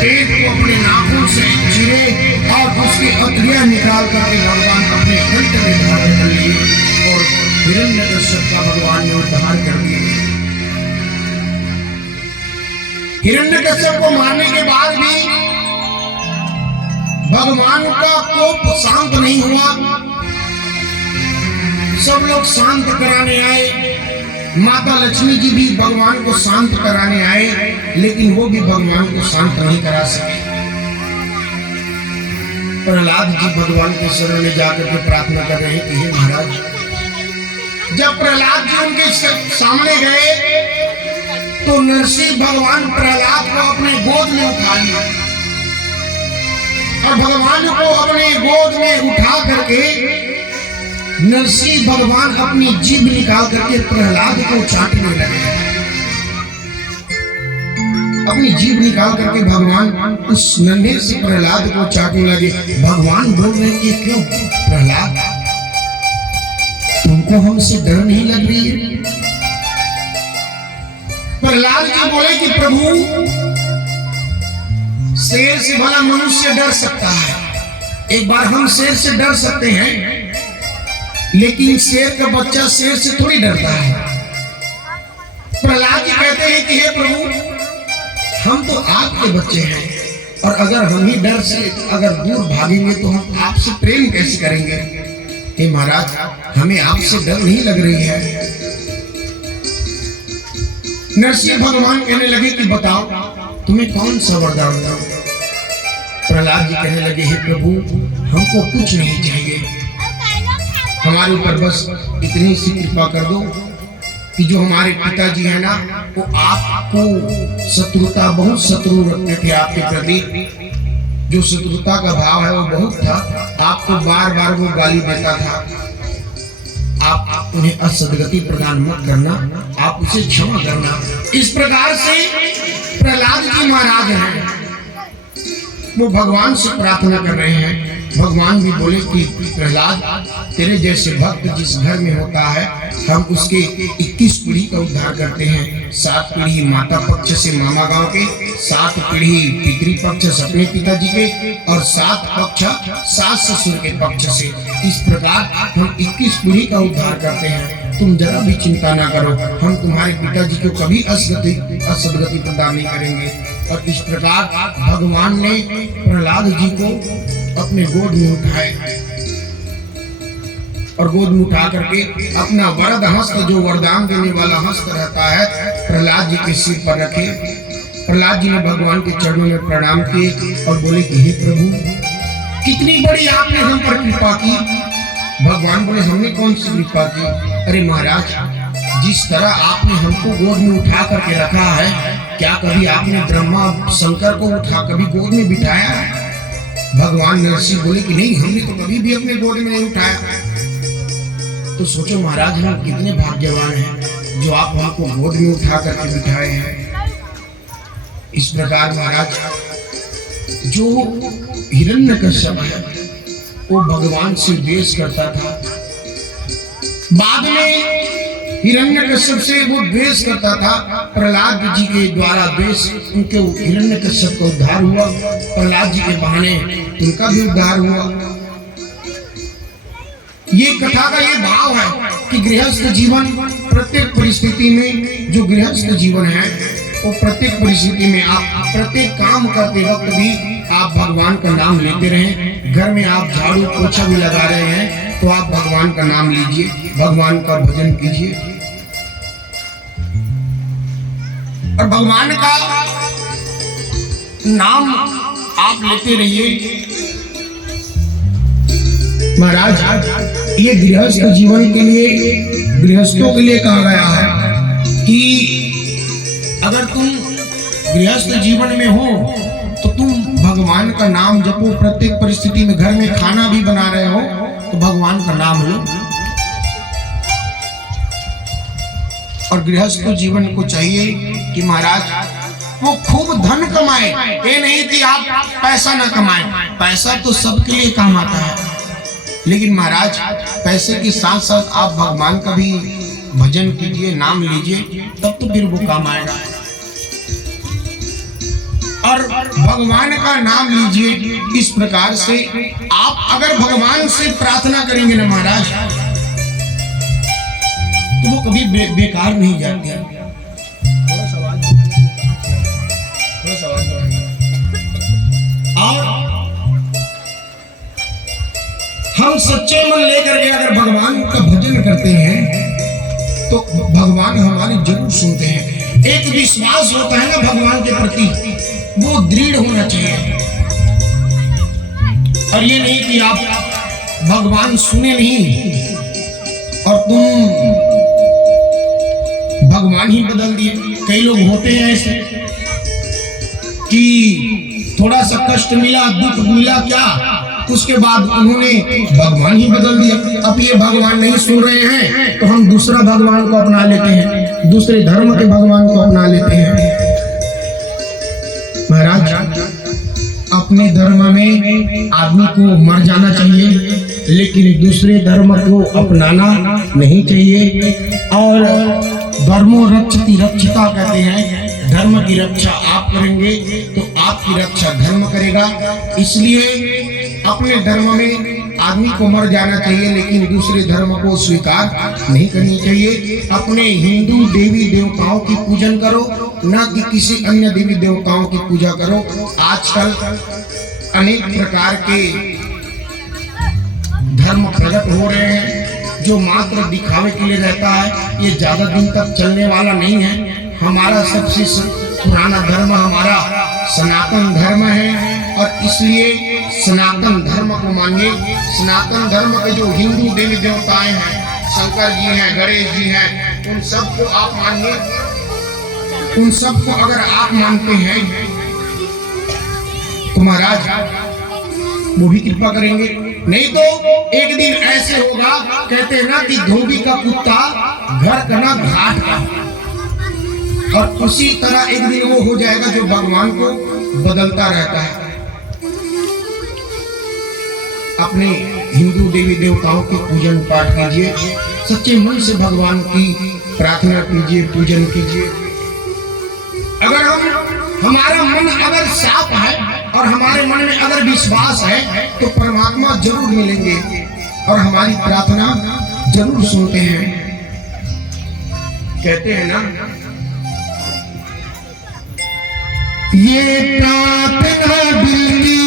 पेट को अपने नाखून से चीरे और उसकी अतरियां निकाल कर भगवान अपने कंठ में धारण कर लिए और हिरण्यकश्यप का भगवान ने उद्धार कर दिया। हिरण्यकश्यप को मारने के बाद भी भगवान का कोप शांत नहीं हुआ। सब लोग शांत कराने आए, माता लक्ष्मी जी भी भगवान को शांत कराने आए, लेकिन वो भी भगवान को शांत नहीं करा सके। प्रहलाद जी भगवान के शरण में जाकर के प्रार्थना कर रहे हैं कि हे महाराज। जब प्रहलाद जी उनके सामने गए तो नरसिंह भगवान प्रहलाद को अपने गोद में उठा लिया और भगवान को अपने गोद में उठा करके नरसिंह भगवान अपनी जीभ निकाल करके प्रहलाद को चाटने लगे। अपनी जीभ निकाल करके भगवान उस नन्हे से प्रहलाद को चाटने लगे। भगवान बोल रहे कि क्यों प्रहलाद, तुमको हमसे डर नहीं लग रही है? प्रहलाद जी बोले कि प्रभु शेर से भला मनुष्य डर सकता है, एक बार हम शेर से डर सकते हैं, लेकिन शेर का बच्चा शेर से थोड़ी डरता है। प्रहलाद जी कहते हैं कि हे प्रभु हम तो आपके बच्चे हैं, और अगर हम ही डर से अगर दूर भागेंगे तो हम आपसे प्रेम कैसे करेंगे? हे महाराज हमें आपसे डर नहीं लग रही है। नरसिंह भगवान कहने लगे कि बताओ तुम्हें कौन सा वरदान दो? प्रहलाद जी कहने लगे हे प्रभु हमको कुछ नहीं चाहिए, हमारे ऊपर बस इतनी सी कृपा कर दो कि जो हमारे पिताजी है ना वो आपको शत्रुता, बहुत शत्रु रखते थे आपके प्रति, जो शत्रुता का भाव है वो बहुत था, आपको बार बार वो गाली देता था। आप उन्हें असदगति प्रदान मत करना, आप उसे क्षमा करना। इस प्रकार से प्रहलाद जी महाराज हैं, वो भगवान से प्रार्थना कर रहे हैं। भगवान भी बोले कि प्रहलाद तेरे जैसे भक्त जिस घर में होता है हम उसके 21 पीढ़ी का उद्धार करते हैं। 7 पीढ़ी माता पक्ष से मामा गांव के, 7 पीढ़ी पितृ पक्ष से अपने पिताजी के, और 7 पक्ष सास ससुर के पक्ष से। इस प्रकार हम 21 पीढ़ी का उद्धार करते हैं। तुम जरा भी चिंता ना करो, हम तुम्हारे पिताजी को कभी असदगति प्रदान नहीं करेंगे। और इस प्रकार भगवान ने प्रहलाद जी को अपने गोद में उठाए और गोद में उठा करके अपना वरद हस्त, जो वरदान देने वाला हस्त रहता है, प्रहलाद जी के सिर पर रखे। प्रहलाद जी ने भगवान के चरणों में प्रणाम किए और बोले कि हे प्रभु कितनी बड़ी आपने हम पर कृपा की। भगवान बोले हमने कौन सी कृपा की? अरे महाराज जिस तरह आपने हमको गोद में उठा करके रखा है, क्या कभी आपने ब्रह्मा शंकर को उठा कभी गोद में बिठाया है? भगवान नरसिंह बोले कि नहीं, हमने तो कभी भी अपने गोद में नहीं उठाया। तो सोचो महाराज, हम कितने भाग्यवान हैं जो आप हमको गोद में उठा करके बिठाए हैं। इस प्रकार महाराज, जो हिरण्यकश्यप है वो भगवान से द्वेष करता था। बाद में हिरण्यकश्यप से वो द्वेष करता था, प्रहलाद जी के द्वारा द्वेष उनके हिरण्यकश्यप का उद्धार हुआ, प्रहलाद जी के बहाने उनका भी उद्धार हुआ। ये कथा का ये भाव है कि गृहस्थ जीवन प्रत्येक परिस्थिति में, जो गृहस्थ जीवन है वो प्रत्येक परिस्थिति में आप प्रत्येक काम करते वक्त भी आप भगवान का नाम लेते रहें। घर में आप झाड़ू पोछा भी लगा रहे हैं तो आप भगवान का नाम लीजिए, भगवान का भजन कीजिए और भगवान का नाम आप लेते रहिए। महाराज, ये गृहस्थ जीवन के लिए, गृहस्थों के लिए कहा गया है कि अगर तुम गृहस्थ जीवन में हो तो तुम भगवान का नाम जपो। प्रत्येक परिस्थिति में, घर में खाना भी बना रहे हो तो भगवान का नाम लो। और गृहस्थ जीवन को चाहिए कि महाराज वो खूब धन कमाए। ये नहीं कि आप पैसा ना कमाए, पैसा तो सबके लिए काम आता है, लेकिन महाराज पैसे के साथ साथ आप भगवान का भी भजन कीजिए, नाम लीजिए, तब तो फिर वो काम आएगा। और भगवान का नाम लीजिए। इस प्रकार से आप अगर भगवान से प्रार्थना करेंगे ना महाराज, तो वो कभी बेकार नहीं जाती। और हम सच्चे मन लेकर के अगर भगवान का भजन करते हैं तो भगवान हमारी जरूर सुनते हैं। एक विश्वास होता है ना भगवान के प्रति, वो दृढ़ होना चाहिए। और ये नहीं कि आप भगवान सुने नहीं और तुम भगवान ही बदल दिए। कई लोग होते हैं ऐसे कि थोड़ा सा कष्ट मिला, दुख मिला, क्या उसके बाद उन्होंने भगवान ही बदल दिया। अब ये भगवान नहीं सुन रहे हैं तो हम दूसरा भगवान को अपना लेते हैं, दूसरे धर्म के भगवान को अपना लेते हैं। महाराज, अपने धर्म में आदमी को मर जाना चाहिए, लेकिन दूसरे धर्म को अपनाना नहीं चाहिए। और धर्मो रक्षति रक्षिता कहते हैं, धर्म की रक्षा आप करेंगे तो आपकी रक्षा धर्म करेगा। इसलिए अपने धर्म में आदमी को मर जाना चाहिए, लेकिन दूसरे धर्म को स्वीकार नहीं करनी चाहिए। अपने हिंदू देवी देवताओं की पूजन करो, ना कि किसी अन्य देवी देवताओं की पूजा करो। आजकल अनेक प्रकार के धर्म प्रकट हो रहे हैं जो मात्र दिखावे के लिए रहता है। ये ज्यादा दिन तक चलने वाला नहीं है। हमारा सबसे पुराना धर्म हमारा सनातन धर्म है और इसलिए सनातन धर्म को मानिए। सनातन धर्म के जो हिंदू देवी देवताएं हैं, शंकर जी हैं, गणेश जी हैं, उन सबको आप मानिए। उन सबको अगर आप मानते हैं तो महाराज वो भी कृपा करेंगे। नहीं तो एक दिन ऐसे होगा, कहते हैं ना कि धोबी का कुत्ता घर का ना घाट का, और उसी तरह एक दिन वो हो जाएगा जो भगवान को बदलता रहता है। अपने हिंदू देवी देवताओं के पूजन पाठ कीजिए, सच्चे मन से भगवान की प्रार्थना कीजिए, पूजन कीजिए। अगर हमारा मन अगर साफ है और हमारे मन में अगर विश्वास है तो परमात्मा जरूर मिलेंगे और हमारी प्रार्थना जरूर सुनते हैं। कहते हैं ना, ये प्रार्थना दिल की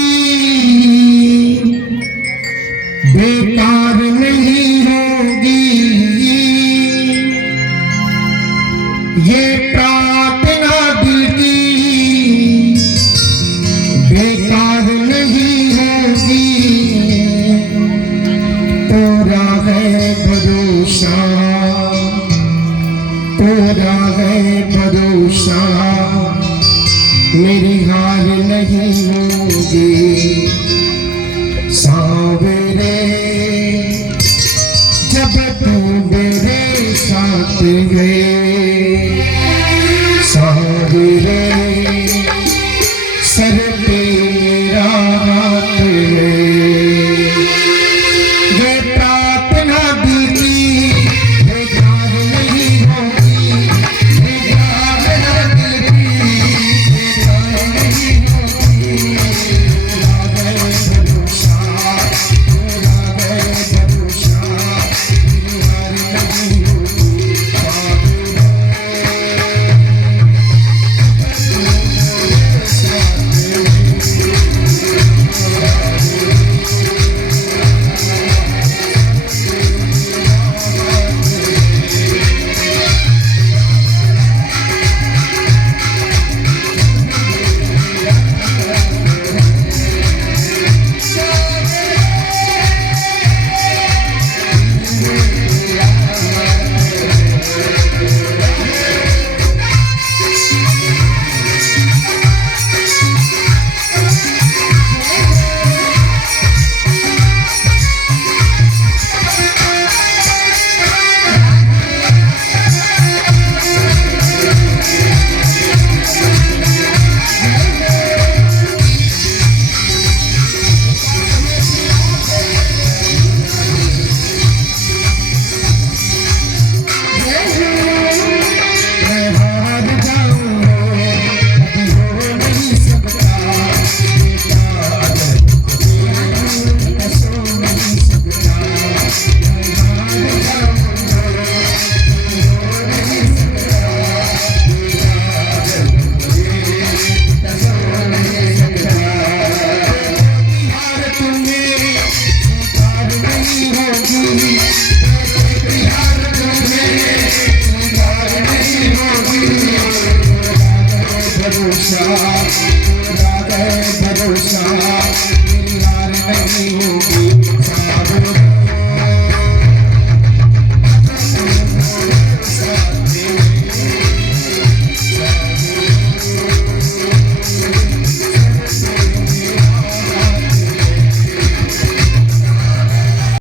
बेकार नहीं होगी, ये प्रार्थना दिल की बेकार नहीं होगी। पूरा है भरोसा, पूरा है भरोसा, मेरी हार नहीं होगी। गए